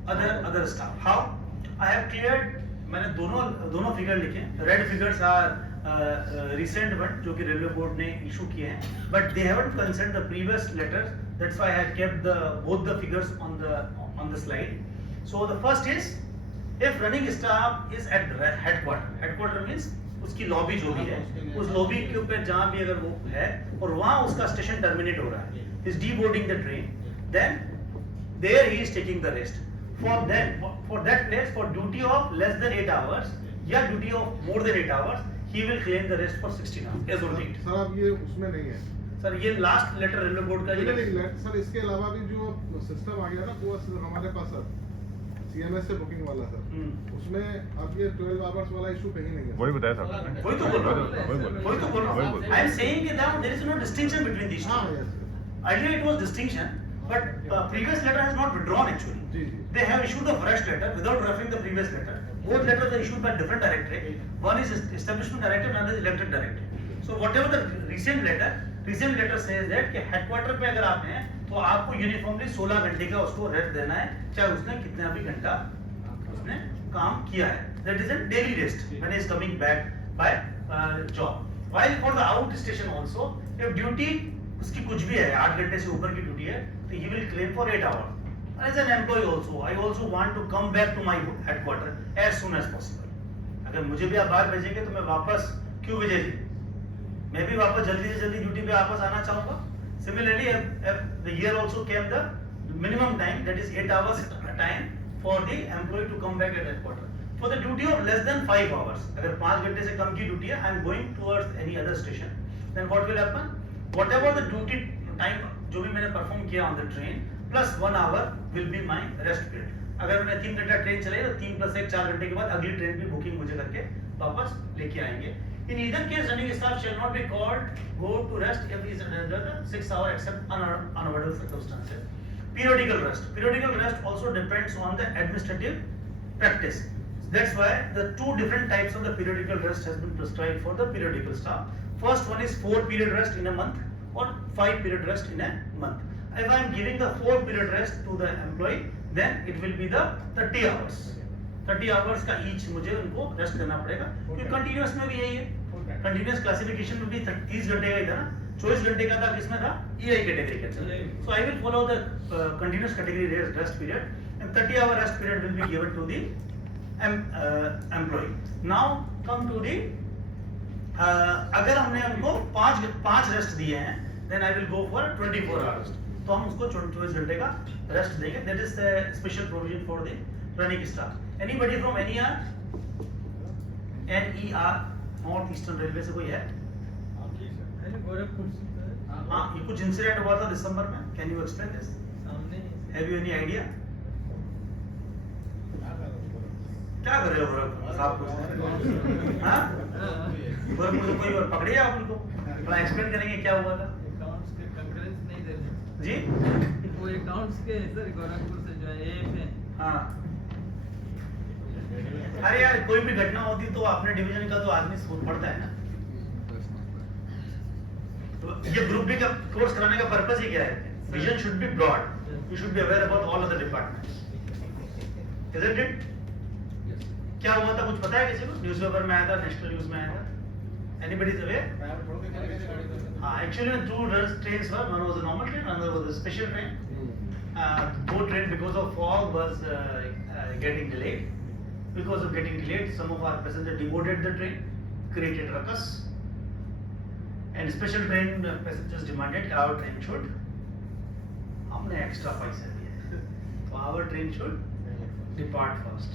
other staff. How? I have cleared, मैंने दोनों figure लिखे. Red figures are recent one जो कि railway board ने issue किए हैं, but they haven't considered the previous letters. That's why I have kept both the figures on the slide. So the first is, if running staff is at headquarter means उसकी lobby जो भी है, उस lobby के ऊपर जहाँ भी अगर वो है और वहाँ उसका स्टेशन टर्मिनेट हो रहा है, is deboarding the train, then there he is taking the rest. For that place, for duty of less than 8 hours या duty of more than 8 hours, he will claim the rest for 16 hours as on date. Sir अब ये उसमें नहीं है sir ये last letter railway board का ये sir इसके अलावा भी जो सिस्टम आ गया ना वो हमारे पास सर CMS से बुकिंग वाला सर उसमें अब ये 12 आवर्स वाला इशू कहीं नहीं है वही बताया था आपने वही तो बोल रहा हूँ I am saying that there is no distinction between these हाँ two. Yes sir Earlier it was distinction, but previous letter has not withdrawn actually. जी जी They have issued a fresh letter without referring the previous letter. Both letters are issued by different directorate. One is establishment directorate, another is elected directorate. So whatever the recent letter says that कि headquarter पे अगर आप हैं तो आपको uniformly 16 घंटे का उसको रेस्ट देना है, चाहे उसने कितना भी घंटा उसने काम किया है. That is a daily rest when he is coming back by job. While for the out station also, if duty उसकी कुछ भी है 8 घंटे से ऊपर की ड्यूटी है तो he will claim for 8 hours. As an employee also, I also want to come back to my headquarter as soon as possible. अगर मुझे भी आप बाहर भेजेंगे तो मैं वापस क्यों भेजेंगे? मैं भी वापस जल्दी से जल्दी ड्यूटी पे वापस आना चाहूँगा. Similarly, the year also came the minimum time, that is 8 hours time for the employee to come back at headquarters. For the duty of less than 5 hours, अगर 5 घंटे से कम की ड्यूटी है, I am going towards any other station, then what will happen? Whatever the duty time जो भी मैंने perform किया on the train, plus 1 hour will be my rest period. अगर मैंने 3 घंटा ट्रेन चलाई तो 3 + 1 4 घंटे के बाद अगली ट्रेन की बुकिंग मुझे करके वापस लेके आएंगे. In either case, running staff shall not be called go to rest if he is under the 6 hour except unavoidable circumstances. Periodical rest also depends on the administrative practice. That's why the two different types of the periodical rest has been prescribed for the periodical staff. First one is 4 period rest in a month or 5 period rest in a month. If I am giving the 4 period rest to the employee, then it will be the 30 hours. 30 hours का each मुझे उनको rest करना पड़ेगा क्योंकि continuous में भी यही है. कंटिन्यूअस क्लासिफिकेशन में भी 30 घंटे का ही था ना, 24 घंटे का था, किसमें था? EI कैटेगरी के अंदर. So I will follow the continuous category rest period and 30 hour rest period will be given to the employee. Now come to the अगर हमने उनको 5 रेस्ट दिए हैं then I will go for 24 hours. तो हम उसको 24 घंटे का रेस्ट देंगे. That is the special provision for the running staff. Anybody from NER? North eastern railway से कोई है? गोरखपुर से हाँ, ये कुछ इंसिडेंट हुआ था दिसंबर में. Can you explain this? सामने Have you any idea? क्या कर रहे हो गोरखपुर साहब कुछ? हाँ? गोरखपुर से कोई और पकड़े आप उनको? थोड़ा एक्सप्लेन करेंगे क्या हुआ था? अकाउंट्स के कंकरेंस नहीं दे रहे जी? वो अकाउंट्स के सर गोरखपुर से जो है AF है. हाँ. अरे यार कोई भी घटना होती तो अपने डिवीजन का तो आदमी पढ़ता है ना. तो ये ग्रुप बी का कोर्स कराने का पर्पस ही क्या है? Vision should be broad. You should be aware about all of the departments. Isn't it? क्या हुआ था कुछ पता है किसी को? न्यूज़पेपर में आया था, नेशनल न्यूज़ में आया था. Anybody is aware? हाँ, actually two trains were, one was a normal train, another was a special train. Both train because of fog was getting delayed. Because of getting delayed, some of our passengers deboarded the train, created ruckus, and special train passengers demanded our train should. हमने extra पैसे दिए, तो our train should depart first.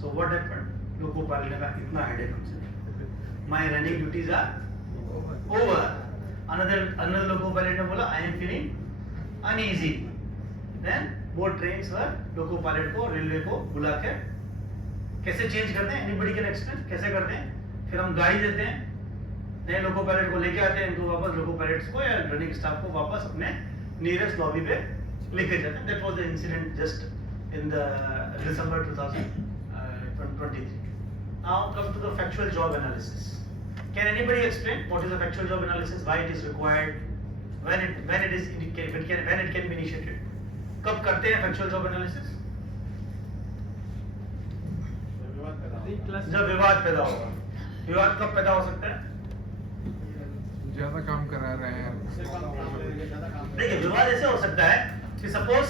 So what happened? Loco pilot ने कहा इतना headache हमसे. My running duties are over. Another loco pilot ने बोला I am feeling uneasy. Then both trains were loco pilot को रेलवे को बुला के कैसे चेंज करते हैं? एनीबडी कैन एक्सप्लेन कैसे करते हैं? फिर हम गाड़ी देते हैं, नए लोको पायलट को लेके आते हैं, इनको वापस लोको पायलट्स को या रनिंग स्टाफ को वापस अपने नियरेस्ट लॉबी पे लेके जाते हैं. That was the incident just in the December 2023. Now come to the factual job analysis. Can anybody explain what is a factual job analysis? Why it is required? When it can be initiated? कब करते हैं factual job analysis? जब विवाद पैदा होगा. विवाद कब पैदा हो सकता है? ज्यादा काम करा रहे हैं. देखिए विवाद ऐसे हो सकता है कि suppose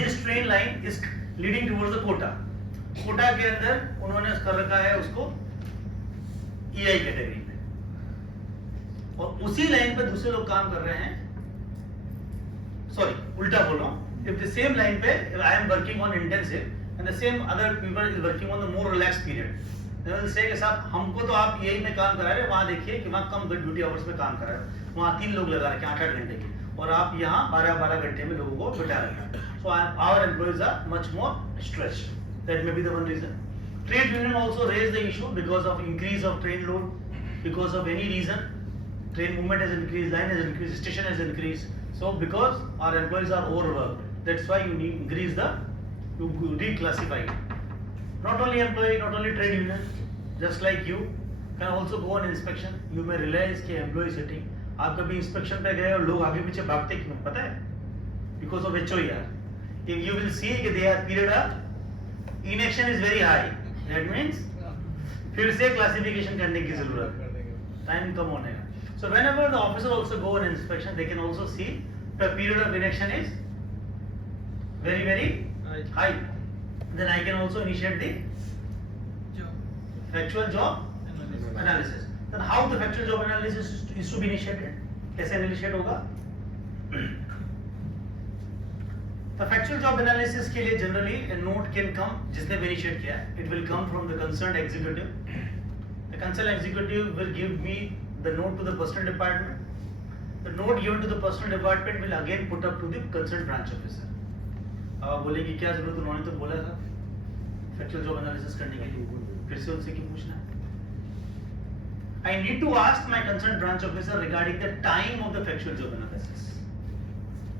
this train line is leading towards the Kota. Kota के अंदर उन्होंने कर रखा है उसको ईआई कैटेगरी में, और उसी लाइन पे दूसरे लोग काम कर रहे हैं. सॉरी, उल्टा बोल रहा हूँ. इफ द सेम लाइन पे I am working on intensive and the same other people is working on the more relaxed period, they will say कि साहब हमको तो आप यही में काम करा रहे हैं, वहाँ देखिए कि वहाँ कम ड्यूटी आवर्स में काम करा रहे हैं, वहाँ 3 लोग लगा रखे हैं 8-8 घंटे की, और आप यहाँ 12-12 घंटे में लोगों को बिठा रखे हैं. So our employees are much more stretched. That may be the one reason. Trade union also raised the issue because of increase of train load, because of any reason. Train movement has increased, line has increased, station has increased. So because our employees are overworked, that's why you need increase the, you reclassify it. Not only employee, not only trade union, just like you can also go on inspection. You may realize कि employee sitting, आप कभी inspection पे गए और लोग आगे पीछे भागते क्यों पता है? Because of HOER. If you will see कि their period of inaction is very high, that means फिर से classification करने की जरूरत है, time कम होने का. So whenever the officer also go on inspection, they can also see the period of inaction is very high. Then I can also initiate the factual job analysis. Then how the factual job analysis is to be initiated? कैसे initiate होगा? The factual job analysis के लिए generally a note can come, जिसने भी initiate किया, it will come from the concerned executive. The concerned executive will give me the note to the personnel department. The note given to the personnel department will again put up to the concerned branch officer. अब आप बोलेंगे क्या जरूरत, उन्होंने तो बोला था factual job analysis करने के लिए, फिर से उनसे क्यों पूछना है? I need to ask my concerned branch officer regarding the time of the factual job analysis.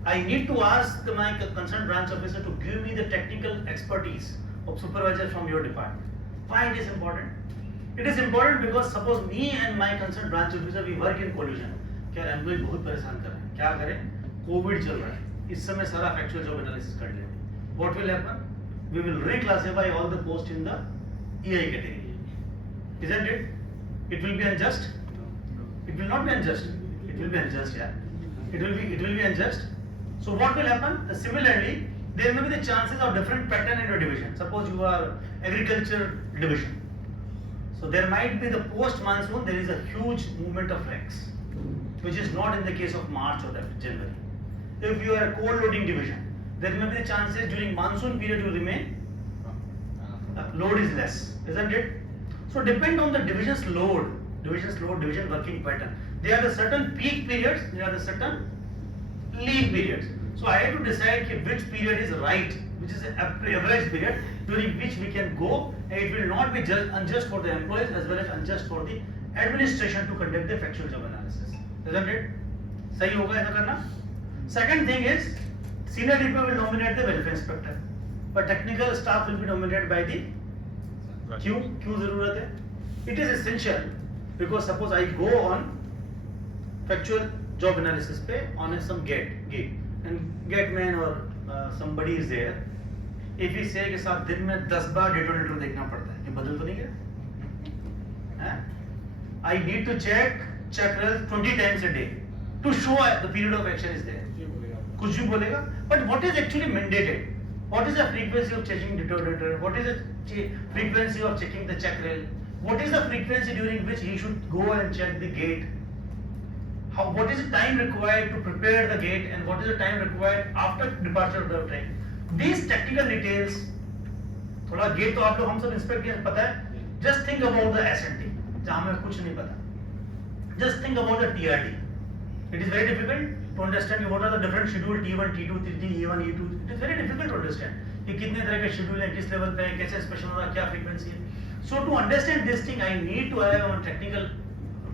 I need to ask my concerned branch officer to give me the technical expertise of supervisor from your department. Why it is important? It is important because suppose me and my concerned branch officer we work in collusion. क्या employee बहुत परेशान कर रहे हैं, क्या करें? Covid चल रहा है, इस समय सारा factual job analysis कर लें. What will happen? We will reclassify all the posts in the EI category. Isn't it? It will be unjust. It will not be unjust. It will be unjust, yeah. It will be unjust. So what will happen? Similarly, there may be the chances of different pattern in your division. Suppose you are agriculture division. So there might be the post monsoon. There is a huge movement of ranks, which is not in the case of March or January. If you are a coal loading division, there may be the chances during monsoon period you remain load is less, isn't it? So depend on the division's load, division working pattern. There are the certain peak periods, there are the certain lean periods. So I have to decide which period is right, which is the average period during which we can go, and it will not be just unjust for the employees as well as unjust for the administration to conduct the factual job analysis, isn't it? सही होगा ऐसा करना? Second thing is senior DPO will nominate the welfare inspector, but technical staff will be nominated by the क्यों जरूरत है? It is essential because suppose I go on factual job analysis पे on some gate and gate man or somebody is there. If he say कि साहब दिन में 10 बार detonator देखना पड़ता है, ये बदल तो नहीं गया? I need to check rails 20 times a day to show the period of action is there. कुछ भी बोलेगा, but what is actually mandated? What is the frequency of checking detonator? What is the frequency of checking the check rail? What is the frequency during which he should go and check the gate? What is the time required to prepare the gate and what is the time required after departure of the train? These technical details, थोड़ा gate तो आप लोग हम सब inspect किया पता है? Just think about the S&T, जहाँ में कुछ नहीं पता. Just think about the TRD. It is very difficult to understand what are the different schedule T1, T2, T3, E1, E2. It is very difficult to understand कि कितने तरह के schedule हैं, किस level पे हैं, कैसे special हो रहा है, क्या frequency है. So to understand this thing, I need to have a technical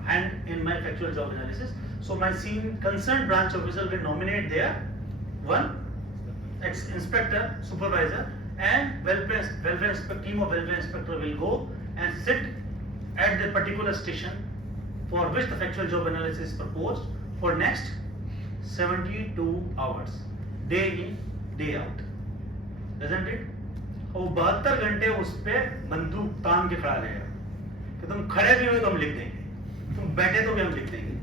hand in my factual job analysis. So my concerned branch officer will nominate their one inspector, supervisor, and welfare team of welfare inspector will go and sit at the particular station for which the factual job analysis is proposed for next 72 hours, day in, day out. Isn't it? और 72 घंटे उस पे बंदूक तान के खड़ा रहेगा कि तुम खड़े भी हो तो हम लिख देंगे, तुम बैठे तो भी हम लिख देंगे.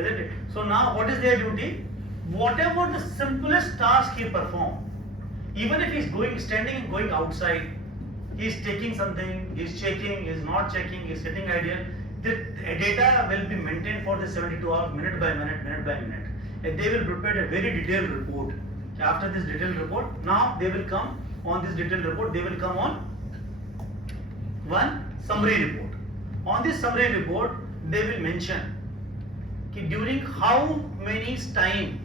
Isn't it? So now what is their duty? Whatever the simplest task he perform, even if he is standing and going outside, he is taking something, he is checking, he is not checking, he is sitting idle, the data will be maintained for the 72 hours, minute by minute, minute by minute. And they will prepare a very detailed report. After this detailed report, now they will come on this detailed report, they will come on one summary report. On this summary report, they will mention कि during how many time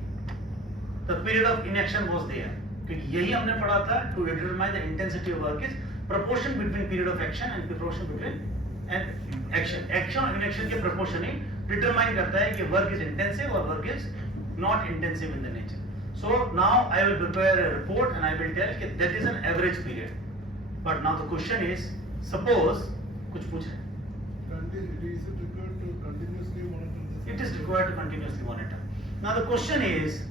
the period of inaction was there. क्योंकि यही हमने पढ़ा था, to determine the intensity of work is proportion between period of action and proportion between action. Action और inaction के proportion ही determine करता है कि work is intensive or work is not intensive in the nature. So now I will prepare a report and I will tell that that is an average period. But now the question is, suppose कुछ पूछे. It is required to continuously monitor. Now the question is,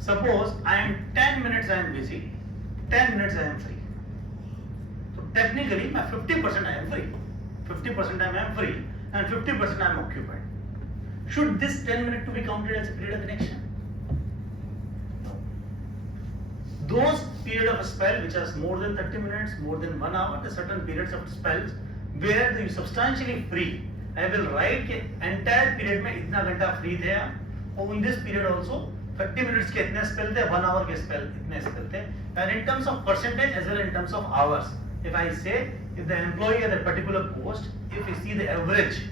suppose I am 10 minutes I am busy, 10 minutes I am free. So technically, my 50% I am free, 50% I am free, and 50% I am occupied. Should this 10 minutes to be counted as a period of inaction? Those period of spell which is more than 30 minutes, more than 1 hour, the certain periods of spells where you substantially free. I will write कि entire period में इतना घंटा free थे और in this period also 30 minutes के इतने spell थे, 1 hour के spell इतने spell थे, and in terms of percentage as well in terms of hours. If I say if the employee at a particular post, if you see the average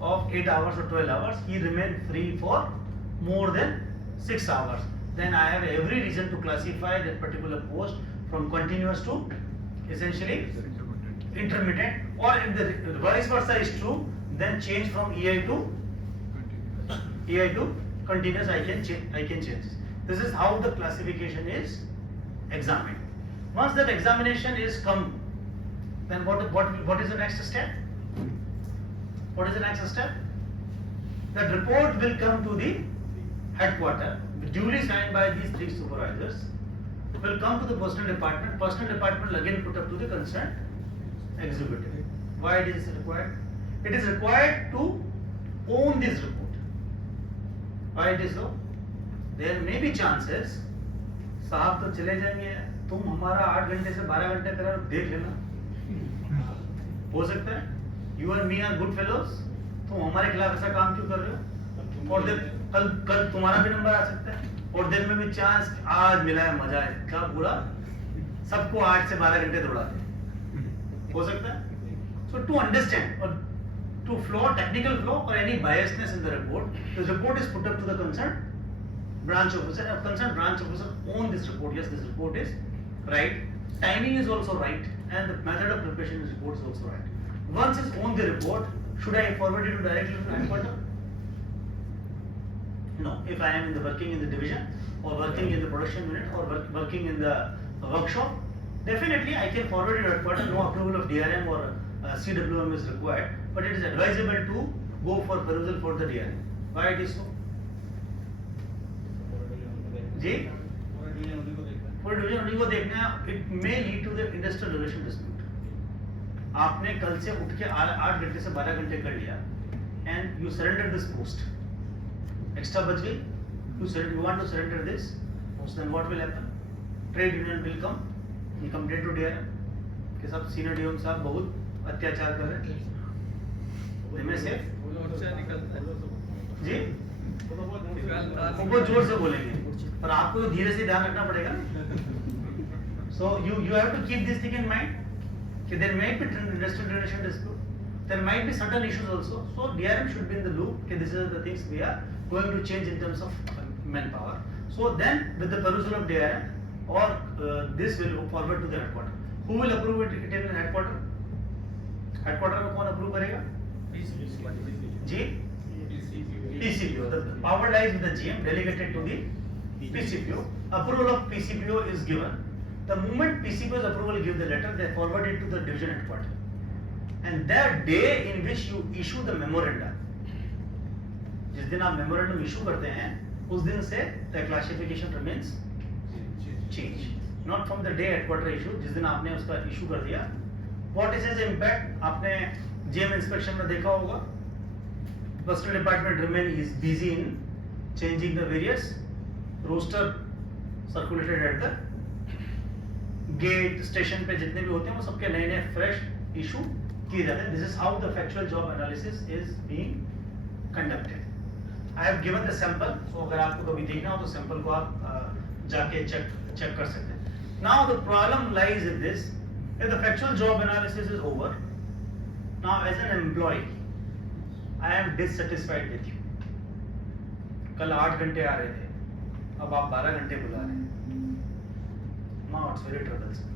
of 8 hours or 12 hours, he remained free for more than 6 hours, then I have every reason to classify that particular post from continuous to essentially intermittent, or if the vice versa is true, then change from EI to continuous. I can change. This is how the classification is examined. Once that examination is come, then what is the next step? What is the next step? That report will come to the headquarters, duly signed by these 3 supervisors. Will come to the personnel department. Personnel department will again put up to the concerned executive. Why it is required? It is required to own this report. Why it is so? There may be chances, साहब तो चले जाएंगे, तुम हमारा 8 घंटे से 12 घंटे करा देख लेना, हो सकता है. You and me are good fellows, तुम हमारे खिलाफ ऐसा काम क्यों कर रहे हो? और दिन कल तुम्हारा भी नंबर आ सकता है, और दिन में भी चांस आज मिला है, मजा है, क्या बुरा, सबको 8 से 12 घंटे दौड़ा दे, हो सकता है. So to understand or to flaw, technical flaw or any biasness in the report is put up to the concerned branch officer, and concerned branch officer own this report. Yes, this report is right, timing is also right, and the method of preparation of this report is also right. Once it's own the report, should I forward it directly to the headquarters? No. If I am working in the division or working in the production unit or working in the workshop, definitely I can forward it to headquarters. No approval of DRM or CWM is required, but it is advisable to go for perusal for the DRM. Why it is so? जी? पूरे division उन्हीं को देखना है. It may lead to the industrial relation dispute. आपने कल से उठ के 8 घंटे से 12 घंटे कर लिया, and you surrender this post. Extra बच गई. You want to surrender this post, then what will happen? Trade union will come and complain to DRM कि सब senior DRM साहब बहुत अत्याचार कर रहे हैं. जी? वो बहुत जोर से बोलेंगे, पर आपको धीरे से ध्यान रखना पड़ेगा. So you have to keep this thing in mind. कि there might be industrial relation dispute, there might be certain issues also. So DRM should be in the loop. कि this is the things we are going to change in terms of manpower. So then with the perusal of DRM or this will go forward to the headquarters. Who will approve it in the headquarters? Headquarters में कौन approve करेगा? जी? PCPO. The power lies with the GM, delegated to the PCPO. Approval of PCPO is given. The moment PCPO's approval give the letter, they forward it to the division headquarters. and that day in which you issue the memorandum, जिस दिन आप memorandum issue करते हैं उस दिन से the classification remains change, not from the day headquarter issue, जिस दिन आपने उसका issue कर दिया. What is its impact? आपने GM inspection में देखा होगा, personal department remain is busy in changing the various roster circulated at the gate, station पे जितने भी होते हैं वो सबके नए नए fresh issue किए जाते हैं. This is how the factual job analysis is being conducted. I have given the sample, so अगर आपको कभी देखना हो तो sample को आप जाके check कर सकते हैं. Now the problem lies in this: if the factual job analysis is over, now as an employee, I am dissatisfied with you. कल 8 घंटे आ रहे थे, अब आप 12 घंटे बुला रहे हैं. Now it's very troublesome.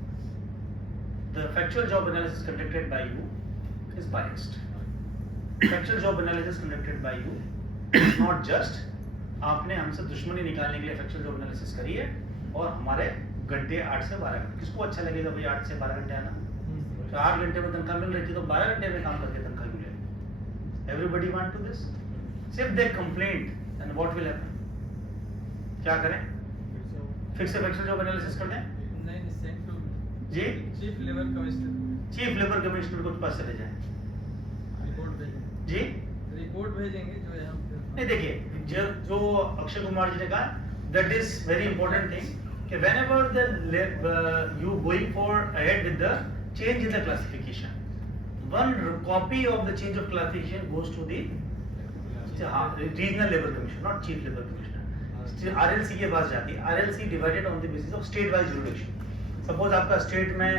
The factual job analysis conducted by you is biased. Factual job analysis conducted by you is not just. आपने हमसे दुश्मनी निकालने के लिए factual job analysis करी है और हमारे घंटे 8 से 12 घंटे. किसको अच्छा लगेगा भाई 8 से 12 घंटे आना? तो 8 घंटे में तनख्वाह मिल रही थी तो 12 घंटे में काम करके तनख्वाह क्यों लेंगे? Everybody want to this? So if they complained, then what will happen? क्या करें? फिर से factual job analysis कर दें? नहीं, central G? Chief labour commissioner chief labour commissioner को पास चले जाएं. रिपोर्ट भेजेंगे. जी? रिपोर्ट भेजेंगे जो यहाँ पे. नहीं देखिए जो अक्षय कुमार जी ने कहा, that is very important thing कि whenever you going for ahead with the change in the classification, one copy of the change of classification goes to the regional labor commission, not chief labor commissioner. RLC के पास जाती है. RLC divided on the basis of state wise jurisdiction. Suppose आपका state में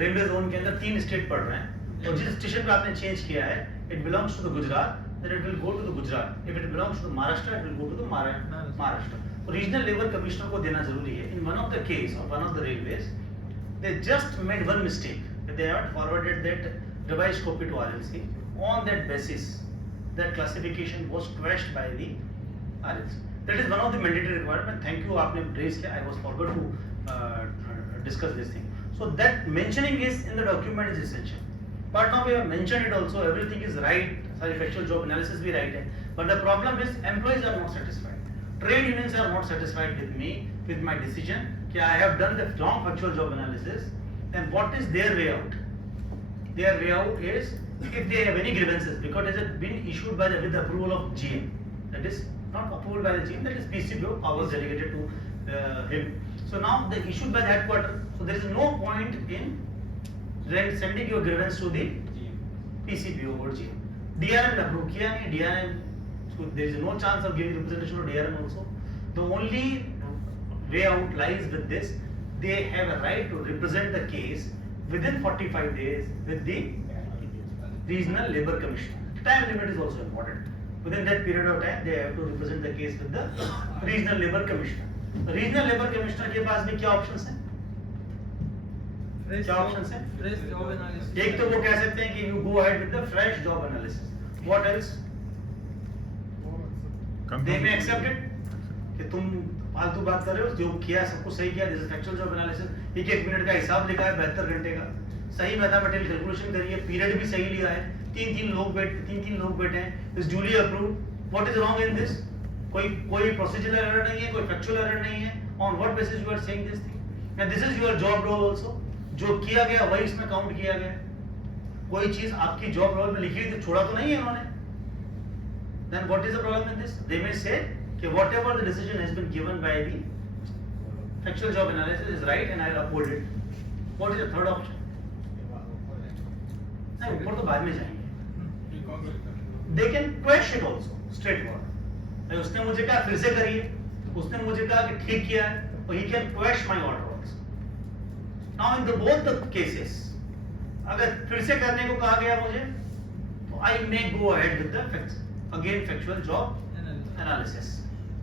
railway zone के अंदर 3 state पड़ रहे हैं और जिस स्टेशन पे आपने चेंज किया है it belongs to the Gujarat, then it will go to the Gujarat. If it belongs to the Maharashtra, it will go to the Maharashtra. So regional labor commissioner को देना जरूरी है. In one of the case of one of the railways, they just made one mistake. They had forwarded that revised copy to RLC. On that basis, that classification was quashed by the RLC. That is one of the mandatory requirement. Thank you, आपने raise किया. I was forgot to discuss this thing. So that mentioning is in the document is essential. But now we have mentioned it also. Everything is right. Sorry, factual job analysis भी right है. But the problem is employees are not satisfied. Trade unions are not satisfied with me, with my decision. कि I have done the wrong factual job analysis. And what is their way out? Their way out is if they have any grievances because it has been issued by with the approval of GM. That is not approval by the GM. That is PCBO powers delegated to him. So now they issued by the headquarter. So there is no point in sending your grievance to the PCBO or GM. DRM ने approve किया नहीं. DRM, so there is no chance of giving representation to DRM also. The only way out lies with this. They have a right to represent the case within 45 days with the regional labor commissioner. Time limit is also important. Within that period of time, they have to represent the case with the regional labor commissioner. The regional labor commissioner के पास में क्या options हैं? क्या options हैं? Fresh job analysis. एक तो वो कह सकते हैं कि you go ahead with the fresh job analysis. What else? They may accept it कि तुम फालतू बात कर रहे हो, जो किया सब कुछ सही किया. This is factual job analysis. एक मिनट का हिसाब लिखा है 72 घंटे का. सही मैथमेटिकल कैलकुलेशन करी है, पीरियड भी सही लिया है, तीन लोग बैठे हैं, is duly approved. What is wrong in this? कोई प्रोसीजरल एरर नहीं है, कोई फैक्चुअल एरर नहीं है. On what basis you are saying this thing? And this is your job role also. जो किया गया वही इसमें काउंट किया गया. कोई चीज आपकी जॉब रोल में लिखी हुई छोड़ा तो नहीं है इन्होंने. Then what is the problem in this? They may say कि whatever the decision has been given by the factual job analysis is right and I will uphold it. What is the third option? नहीं, ऊपर तो बाद में जाएंगे. They can question it also, straightforward. उसने मुझे कहा फिर से करिए, उसने मुझे कहा कि ठीक किया है, और he can question my order also. Now in the both the cases, अगर फिर से करने को कहा गया मुझे, तो I may go ahead with the factual job analysis.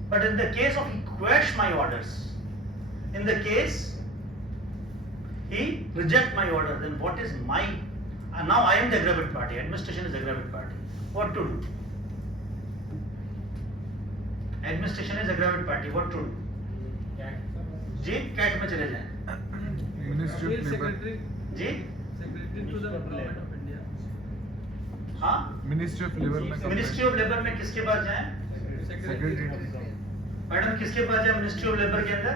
But in the case of he question my orders, in the case he reject my order, then what is my? And now I am the aggravate party. Administration is the aggravate party. What to do? Administration is aggravate party. What to do? जी CAT में चले जाएं. Ministry of Labor. Secretary जी to the government of हाँ ministry of labour में ministry of labour में किसके पास जाएं? सेक्रेटरी मैडम किसके पास जाए मिनिस्ट्री ऑफ लेबर के अंदर?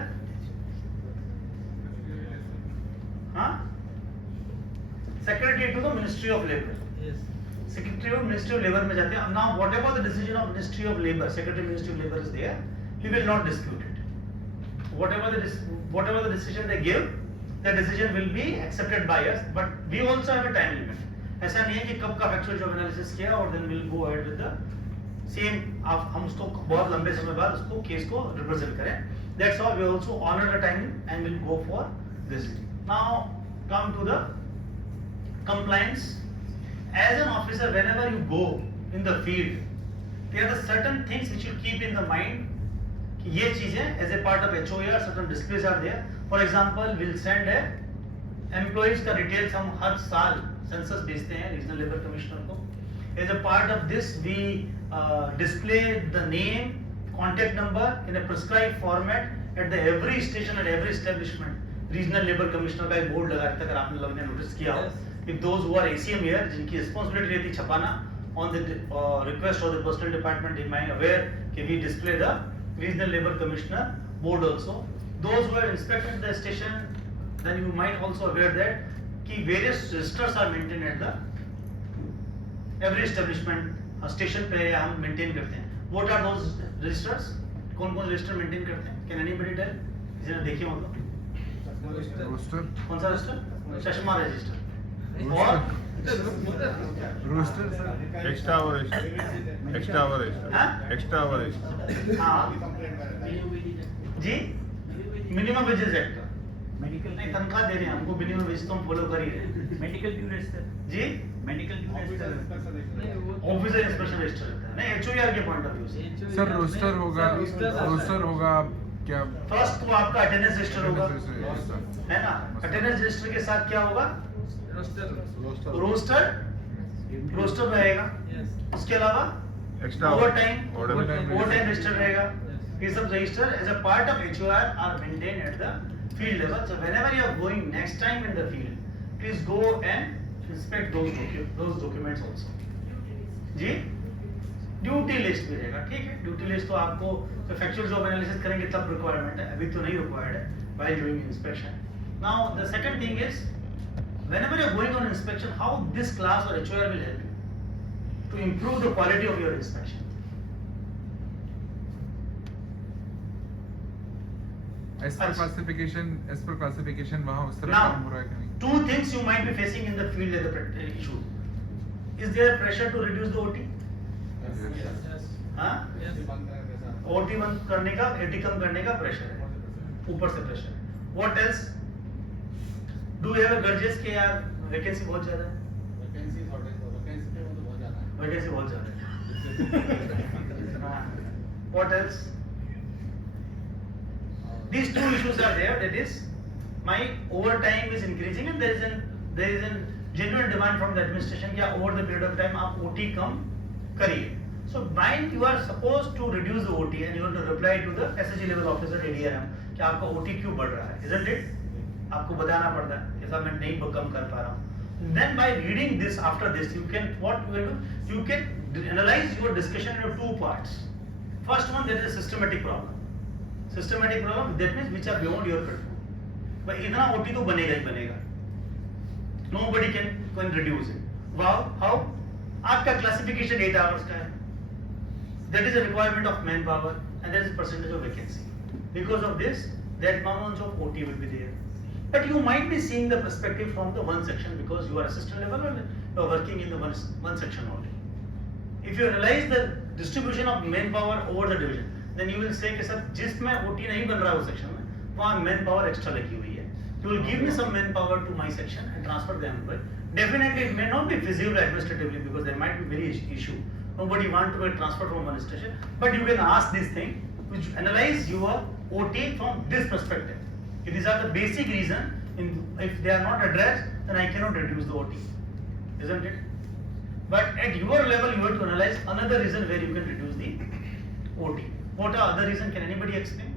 हाँ secretary to the ministry of labour, yes secretary of ministry of labour में जाते हैं. Now whatever the decision of ministry of labour, secretary ministry of labour is there, he will not dispute it. whatever the decision they give, the decision will be accepted by us, but we also have a time limit. ऐसा नहीं है कि कब का factual job analysis किया और then will go ahead with the same, हम उसको बहुत लंबे समय बाद उसको केस को रिप्रेजेंट करें. That's all. We also honor the time and will go for this. Now come to the compliance. As an officer, whenever you go in the field, there are the certain things which you keep in the mind. कि ये चीजें as a part of HOR certain displays are there. For example, we'll send a employees का details हम हर साल census भेजते हैं regional labor commissioner को. As a part of this, we display the name, contact number in a prescribed format at the every station, at every establishment. Regional labor commissioner का एक board लगा रहता है, अगर आपने लोगों ने नोटिस किया हो. If those who are ACM here, जिनकी responsibility रहती है छपाना, on the request of the personal department, they might aware कि we display the regional labor commissioner board also. Those who have inspected the station, then you might also aware that कि various registers are maintained at the every establishment station पे हम maintain करते हैं. What are those registers? कौन-कौन register maintain करते हैं? Can anybody tell? किसी ने देखे हो तो? रोस्टर कौन सा register? चश्मा register. और roster sir extra hour extra hour हाँ? एक्स्ट्रा आवर एक्स्ट्रा हाँ जी मिनिमम वेजेस एक्ट का मेडिकल नहीं तनख्वाह दे रहे हैं हमको, मिनिमम वेज तो हम फॉलो कर ही रहे हैं. मेडिकल ड्यू रजिस्टर जी मेडिकल ड्यू रजिस्टर नहीं वो ऑफिसर इंस्पेक्शन रजिस्टर रहता है ना एचओआर के पॉइंट ऑफ व्यू से. सर रोस्टर होगा रोस्टर होगा क्या फर्स्ट तो आपका अटेंडेंस रजिस्टर होगा Attendance है ना. अटेंडेंस रजिस्टर के साथ क्या होगा? रोस्टर रोस्टर रहेगा. यस उसके अलावा extra overtime Overtime register रहेगा. ये सब register as a part of HOR are maintain at the field level. So whenever you are going next time in the field, please go and inspect those documents also. जी duty list भी रहेगा. ठीक है, duty list तो आपको तो factual job analysis करेंगे तब रिक्वायरमेंट है, अभी तो नहीं रिक्वायर्ड है while doing inspection. Now the second thing is, whenever you are going on inspection, how this class or HOR will help you to improve the quality of your inspection. As per classification वहाँ उस तरह Now, काम हो रहा है कि नहीं? two things you might be facing in the field as a issue. Is there a pressure to reduce the OT? हाँ? OT बंद करने का, AT कम करने का प्रेशर है, ऊपर से प्रेशर है. What else? Do you have a grudges कि यार वैकेंसी बहुत ज्यादा है? वैकेंसी पे वो तो बहुत ज्यादा है. वैकेंसी बहुत ज्यादा है. हाँ. What else? These two issues are there. That is, my overtime is increasing and there is a genuine demand from the administration कि over the period of time आप OT कम करिए. So while you are supposed to reduce the OT and you want to reply to the SHG level officer ADRM कि आपका OT क्यों बढ़ रहा है, isn't it? आपको बताना पड़ता है ऐसा मैं नहीं कम कर पा रहा हूँ. Then by reading this, after this, you can what you can do? You can analyze your discussion into two parts. First one, there is a systematic problem. Systematic problem that means which are beyond your control. भाई इतना OT तो बनेगा ही बनेगा. Nobody can reduce it. Wow, how? आपका classification 8 hours का है. That is a requirement of manpower and there is a percentage of vacancy. Because of this, that amount of OT will be there. But you might be seeing the perspective from the one section because you are assistant level and you are working in the one section only. If you realize the distribution of manpower over the division, then you will say कि sir जिसमें OT नहीं बन रहा है उस section में वहाँ manpower extra लगी हुई है. You will give me some manpower to my section and transfer the employee. Definitely it may not be feasible administratively because there might be very issue. Nobody want to get transferred from one station, but you can ask this thing which analyze your OT from this perspective. If these are the basic reason, if they are not addressed, then I cannot reduce the OT, isn't it? But at your level, you have to analyze another reason where you can reduce the OT. What are other reason? Can anybody explain?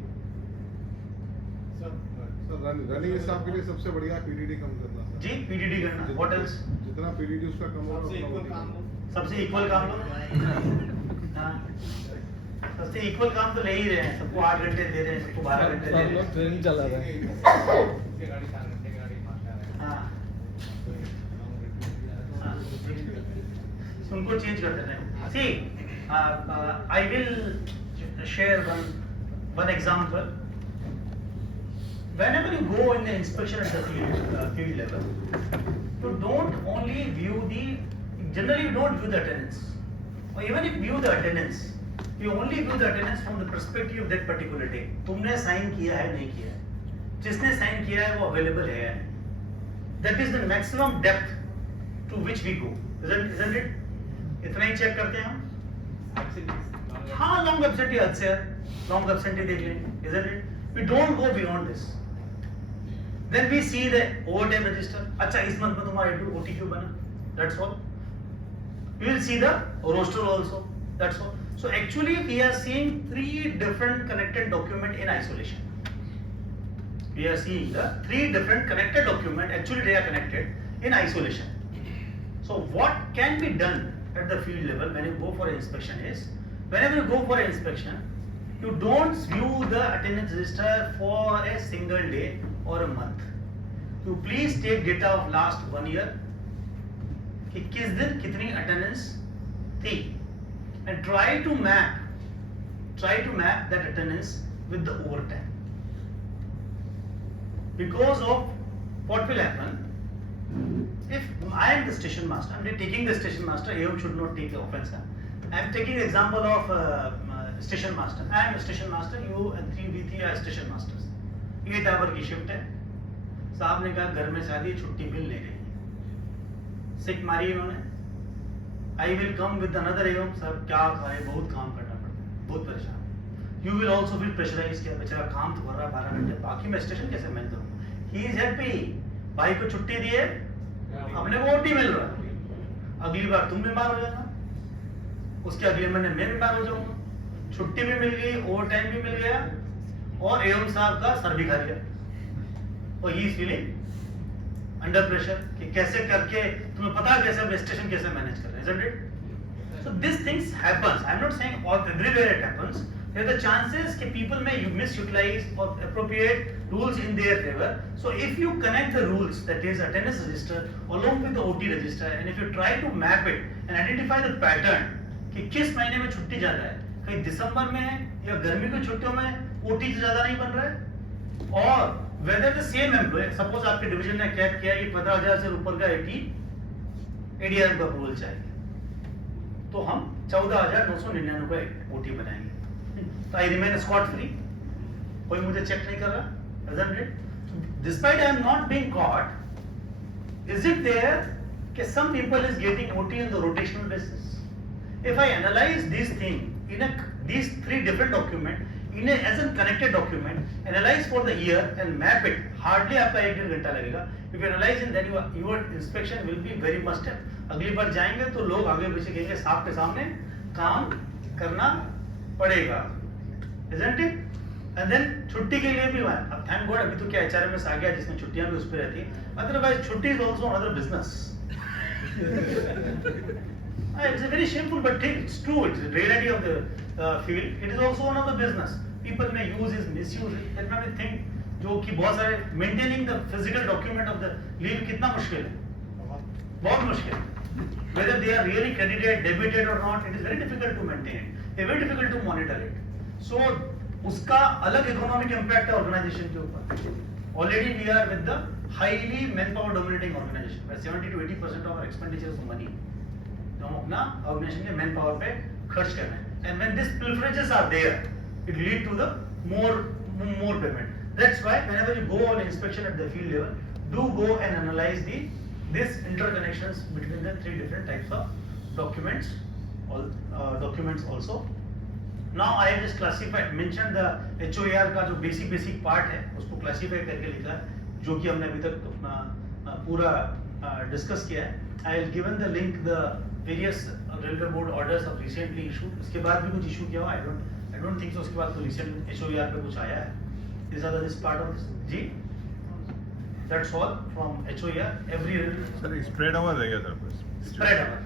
Sir running staff के लिए सबसे बढ़िया PDD कम करना sir. जी PDD करना, what else? जितना PDD उसका कम होगा सबसे उतना इक्वल काम बढ़िया। लो। सबसे इक्वल काम लो। हाँ, सबसे इक्वल काम तो ले ही रहे हैं, सबको 8 घंटे दे रहे हैं, सबको 12 घंटे दे रहे हैं। ट्रेनिंग चला रहा है। उसकी गाड़ी 4 घंटे की गाड़ी 5 है। हाँ, हाँ। उनको चेंज कर देते हैं। See, I will share one example. Whenever you go in the inspection at the field level, you don't only view generally you don't view the attendance, or even if you view the attendance, you only view the attendance from the perspective of that particular day. तुमने sign किया है नहीं किया है, जिसने sign किया है वो अवेलेबल है या नहीं. That is the maximum depth to which we go, isn't it? इतना ही चेक करते हैं हम. हाँ, लॉन्ग एब्सेंटी हद से लॉन्ग एब्सेंटी देख लेंगे, isn't it? We don't go beyond this. Then we see the overtime register. अच्छा, इस month में तुम्हारा OT क्यों बना? That's all. We will see the roster also. That's all. So actually we are seeing 3 different connected document in isolation. We are seeing the 3 different connected document. Actually they are connected in isolation. So what can be done at the field level when you go for an inspection is, whenever you go for an inspection, you don't view the attendance register for a single day or a month. You please take data of last 1 year कि किस दिन कितनी attendance थी, and try to map that attendance with the overtime. Because of what will happen if I am the station master, I am taking the station master, you should not take offense. I am taking the example of station master. I am a station master, you and 3 are station masters. 8 hour की shift है, साहब ने कहा घर में शादी, छुट्टी मिल नहीं रही, सिक मारी इन्होंने. I will come with another एवं साहब क्या खाए, बहुत काम करना पड़ता है, बहुत परेशान. You will also feel pressurized कि बेचारा काम तो कर रहा है 12 घंटे, बाकी मैं स्टेशन कैसे मैनेज करूँगा. He is happy, भाई को छुट्टी दी है, अपने को ओटी मिल रहा है. अगली बार तुम बीमार हो जाना, उसके अगले महीने मैं बीमार हो जाऊंगा. छुट्टी भी मिल गई, ओवर टाइम भी मिल गया, और एवं साहब का सर भी खा लिया, और he is feeling under pressure कि कैसे करके तुम्हें पता है कैसे हम स्टेशन कैसे मैनेज कर रहे हैं, isn't it? So these things happens. I am not saying all everywhere it happens. There are the chances कि people may misutilize or appropriate rules in their favor. So if you connect the rules, that is attendance register along with the OT register, and if you try to map it and identify the pattern कि किस महीने में छुट्टी ज्यादा है, कहीं दिसंबर में है या गर्मी की छुट्टियों में OT ज्यादा नहीं बन रहा है, और whether the same employee, suppose आपके डिवीजन ने कैप किया कि 15,000 से ऊपर का ADRM का अप्रूवल चाहिए, तो हम 14,999 का OT बनाएंगे, तो I remain scot free, कोई मुझे चेक नहीं कर रहा, isn't it? Despite I am not being caught, is it there that some people is getting OT on the rotational basis? If I analyze this thing in these 3 different documents as a connected document, analyze for the year and map it, hardly आपका 1-1.5 घंटा लगेगा. If you analyze it, then your inspection will be very much step. अगली बार जाएंगे तो लोग आगे पीछे कहेंगे साहब के सामने काम करना पड़ेगा, isn't it? And then छुट्टी के लिए भी हुआ. अब thank God अभी तो क्या HRMS आ गया जिसमें छुट्टियां भी उस पर रहती हैं. Otherwise छुट्टी is also another business. It's a very shameful but it's true. It's the reality of the field. It is also one of the business. People may use it, misuse it. That may think जो कि बहुत सारे maintaining the physical document of the leave कितना मुश्किल है, बहुत मुश्किल. Whether they are really credited, debited or not, it is very difficult to maintain it. It's very difficult to monitor it. So उसका अलग economic impact है organization के ऊपर. Already we are with the highly manpower dominating organization, where 70 to 80% of our expenditure is money. तो हम अपना organization के manpower पे खर्च कर रहे हैं. And when these pilferages are there, it lead to the more payment. That's why whenever you go on inspection at the field level, do go and analyze this interconnections between the 3 different types of documents. Documents also. Now I have just classified, mentioned the HOAR का जो basic part है, उसको classify करके लिखा है, जो कि हमने अभी तक अपना पूरा discuss किया है. I have given the link the various railway board orders of recently issued. उसके बाद भी कुछ issue किया हुआ, I don't think so. उसके बाद तो recent HOAR पे कुछ आया है. These are this part of this. जी That's all from HOER. Every sir spread hour रहेगा सर बस spread hour.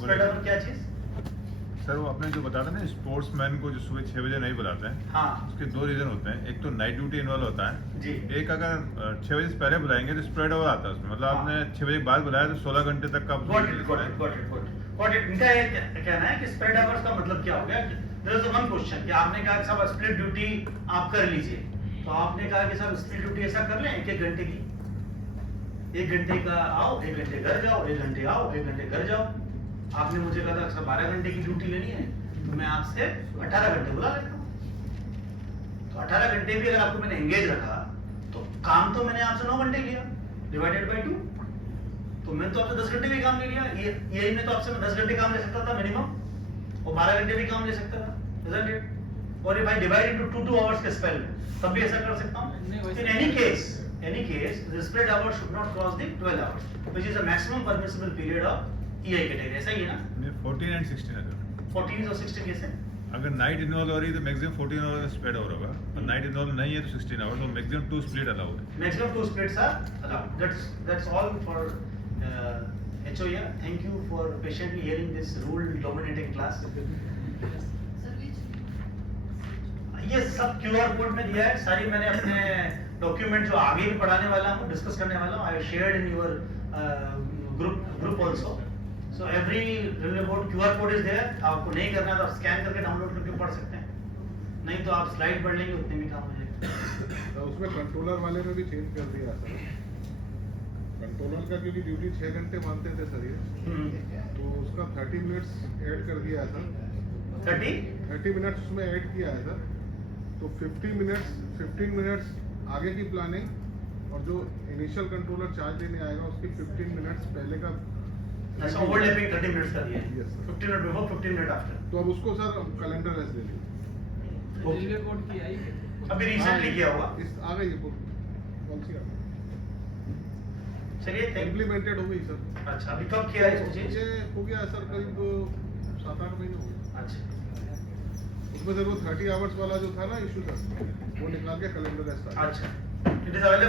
Spread hour क्या चीज? सर वो आपने जो बताया था ना स्पोर्ट्समैन को जो सुबह 6 बजे नहीं बुलाते हैं हाँ उसके दो रीजन होते हैं। एक तो नाइट ड्यूटी इन्वॉल्व होता है जी। एक अगर 6 बजे से पहले बुलाएंगे तो स्प्रेड ओवर आता है उसमें मतलब हाँ। आपने 6 बजे के बाद बुलाया तो 16 घंटे तक का Got it. इनका ये कहना है कि स्प्रेड आवर्स का मतलब क्या हो गया? There is one question कि आपने कहा कि साहब स्प्लिट ड्यूटी आप कर लीजिए, तो आपने कहा कि साहब स्प्लिट ड्यूटी ऐसा कर लें 1-1 घंटे की, 1 घंटे का आओ 1 घंटे घर जाओ, 1 घंटे आओ 1 घंटे घर जाओ। आपने मुझे कहा था साहब 12 घंटे की ड्यूटी लेनी है तो मैं आपसे 18 घंटे बुला लेता हूँ। तो 18 घंटे भी अगर आपको मैंने एंगेज रखा तो काम तो मैंने आपसे 9 घंटे लिया डिवाइडेड बाय 2, तो मैंने तो आपसे 10 घंटे भी काम ले लिया। यही में तो आपसे मैं 10 घंटे काम ले सकता था मिनिमम और 12 घंटे भी काम ले सकता था, isn't it? और if I divide into 2 hours के स्पेल में तब भी ऐसा कर सकता हूँ। In any case, the spread hours should not cross the 12 hours, which is the maximum permissible period of EI category. ऐसा ही है ना? 14 एंड 16 है 14 और 16 कैसे? अगर नाइट इन्वॉल्व हो रही है तो मैक्सिमम 14 आवर स्प्रेड ओवर होगा और नाइट इन्वॉल्व नहीं है तो 16 आवर तो मैक्सिमम 2 स्प्लिट अलाउ है। Maximum 2 splits are allowed. That's all for HOER. Thank you for patiently hearing this rule-dominating class. ये सब QR कोड में दिया है, सारी मैंने अपने डॉक्यूमेंट जो आगे भी पढ़ाने वाला हूँ, डिस्कस करने वाला हूँ, I shared in your group also. So every relay board QR code is there. आपको नहीं करना तो आप स्कैन करके डाउनलोड करके पढ़ सकते हैं, नहीं तो आप स्लाइड पढ़ लेंगे उतने में काम हो जाएगा। तो उसमें कंट्रोलर वाले में भी चेंज कर दिया सर। कंट्रोलर का क्योंकि ड्यूटी 6 घंटे मानते थे सर ये, तो उसका 30 मिनट्स ऐड कर दिया है सर। 30 मिनट्स उसमें ऐड किया है सर, तो 15 मिनट्स आगे की प्लानिंग और जो इनिशियल कंट्रोलर चार्ज देने आएगा उसकी 15 मिनट्स पहले का अच्छा ओवरलैपिंग 30 मिनट्स कर दिया है। Yes, sir. 15 minute before 15 minute after. तो अब उसको सर कैलेंडर लेस दे लीजिए। रेलवे बोर्ड की आई है। अभी रिसेंटली किया होगा। इस आ गई है पॉलिसी आ गई, चलिए थैंक इम्प्लीमेंटेड हो गई सर। अच्छा अभी कब किया है इसको चेंज? ये हो गया सर करीब 7-8 महीने हो गए। अच्छा उसमें सर वो 30 आवर्स वाला जो था ना इशू सर, वो निकाल के कैलेंडर लेस था। अच्छा इट इज अवेलेबल